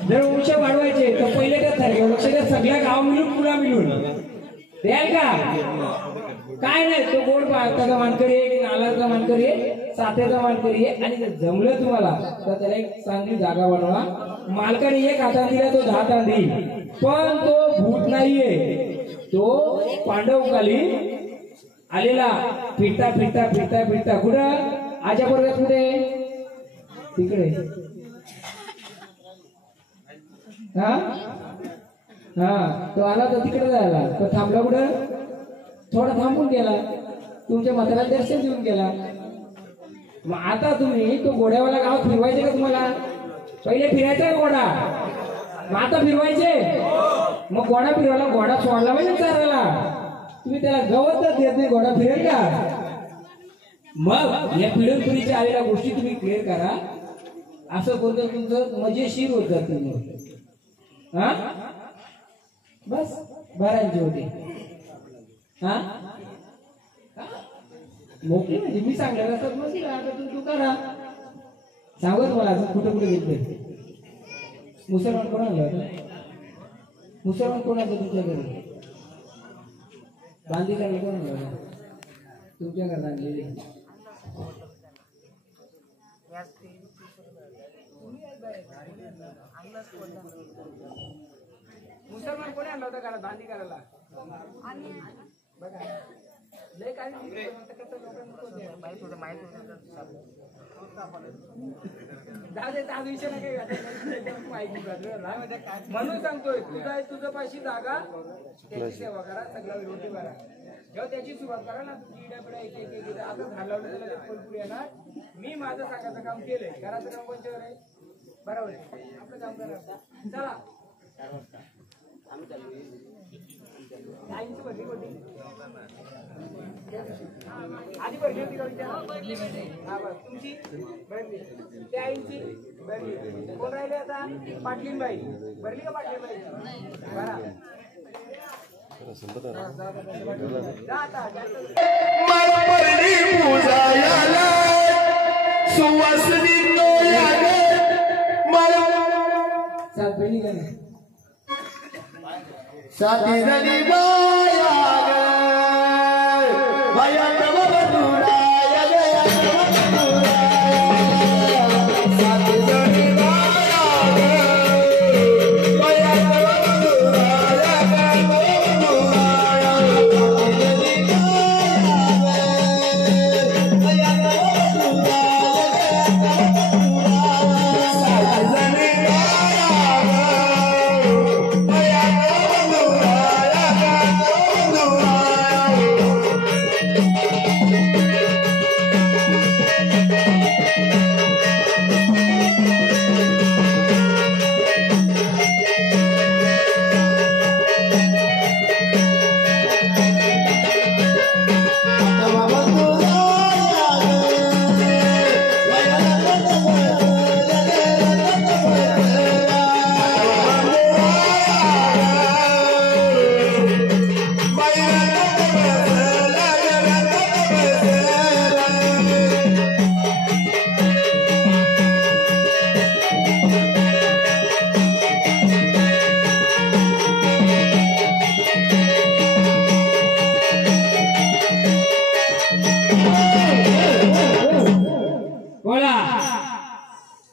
जर वंश वाढवायचे तर पहिले त्याच सारखे लक्ष द्या, सगळ्या गाव मिळून पुन्हा मिळून द्याल का? काय नाही, तो गोड पाहताचा मानकरी आहे, नालाचा मानकरी आहे, साथ्याचा मानकरी आहे. आणि जमलं तुम्हाला तर त्याला एक चांगली जागा बनवा. मालकाने एक हातात दिला तो 10 तांदी, पण तो भूत नाहीये, तो पांडवकाली आलेला फिरता फिरता फिरता फिरता कुठं आजा बरोबर कुठे तिकडे. हा तो आला तर तिकडे जायला, तो थांबला कुठं, थोडा थांबून गेला, तुमच्या म्हाताऱ्याला दर्शन देऊन गेला. मग आता तुम्ही तो घोड्यावाला गावात फिरवायचे का तुम्हाला? पहिले फिरायचा घोडा, मग आता फिरवायचे. मग घोडा फिरवायला, घोडा सोडला पाहिजे चारायला. तुम्ही त्याला गवत देत नाही, घोडा फिरेल का? मग या पिढीच्या आलेल्या गोष्टी तुम्ही क्लिअर करा. असं कोणतं तुमचं मजेशीर होत जाते. हा बस बारांचे होते. हा मोकळी म्हणजे मी सांगणार असं नसेल, आता तू करा. सांगत मला असं कुठं कुठे घेतलंय. मुसलमान कोण आणलं होतं? मुसलमान कोण आणलं तुमच्या घरी? बांधी करायला कोण आणलं होतं? तुमच्या घरात आणलेले. मुसलमान कोणी आणला होता घरात बांधी करायला? बघा लय काय विषय म्हणून सांगतोय, तुझं पाशी जागा त्याची सेवा करा, सगळ्या विरोधी करा. जेव्हा त्याची सुरुवात करा ना, तुझी इड्या आता झाड लावलं फलफुल येणार. मी माझं सांगायचं काम केलंय, घराचं काम कोणच्यावर आहे? बरोबर आहे, आपलं काम करा. चला आईची भरली कोणती आधी भरली होती का? तुमची भरली, त्या आईची भरली. कोण राहिले आता? पाटलीनबाई भरली का? पाटलीनबाई बरा साथी झाली बाया बाया बधुराया गया साथी झाली बाया बाया बधुराया गया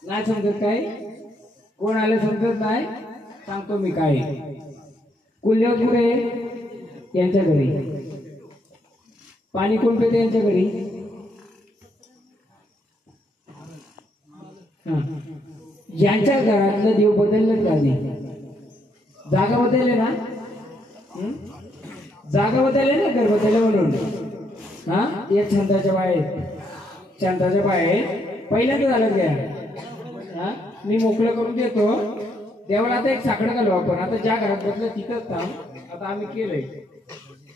नाही समजत काय? कोण आलं समजत नाही? सांगतो मी काय. कुलदेवत कुठे? त्यांच्या घरी. पाणी कोण पिते यांच्या घरी? यांच्या घरातलं देव बदललं का नाही? जागा बदलले ना? जागा बदलले ना, घर बदलले म्हणून. हा, एक छंदाच्या बाहेर, छंदाच्या बाहेर पहिल्यांदा झालं घ्या. हा, मी मोकळं करून देतो देवाला. आता एक साकडं घालू आपण. आता ज्या घरात बसलं तिथंच थांब. आता आम्ही केलंय.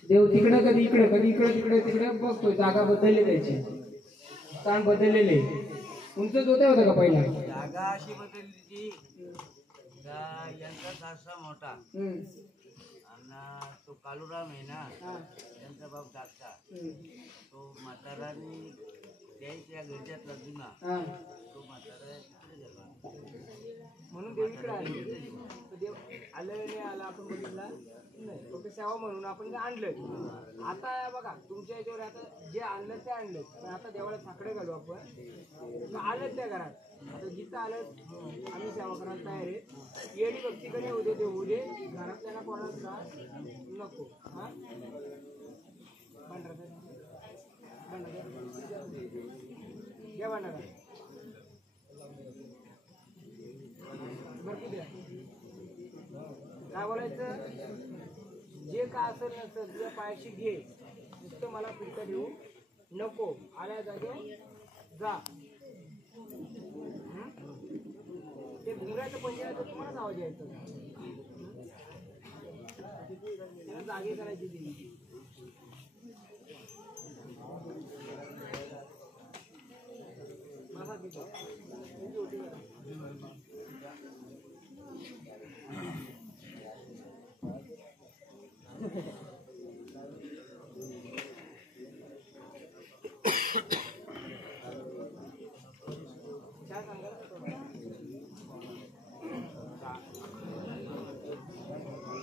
देव तिकडं कधी इकडं, कधी इकडं, तिकडे तिकडे बघतोय. जागा बदलली त्याची, स्थान बदललेले. तुमचं होतं होतं का पहिला? जागा अशी बदलली की यांचा सासरा मोठा आणि तो कालुराम आहे ना, त्यांचा बाप धाकटा. तो म्हातारानी त्या घरच्यातला जुना, तो म्हातारा म्हणून देव इकडे आले. देव आलं नाही आला आपण बघितला नाही, फक्त सेवा म्हणून आपण आणलं. आता बघा तुमच्या याच्यावर आता जे आणलं ते आणलं, पण आता देवाला साकडे घालू आपण. आलं त्या घरात, आता जिथं आलं आम्ही सेवा करायला तयार आहे. येडी भक्तीकडे होऊ दे, ते होऊ दे. घरातल्याला कोणाला नको. हा, घ्या भांडारा. बरं द्या. काय बोलायचं? जे का असेल नसेल तुझ्या पायाशी घे. नुसतं मला पिढका देऊ नको. आल्या जागे जा. ते घुंगराचं पंजाचं तुम्हालाच आवाज यायचं. जागे करायची ती.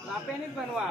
रापेनेच बनवा.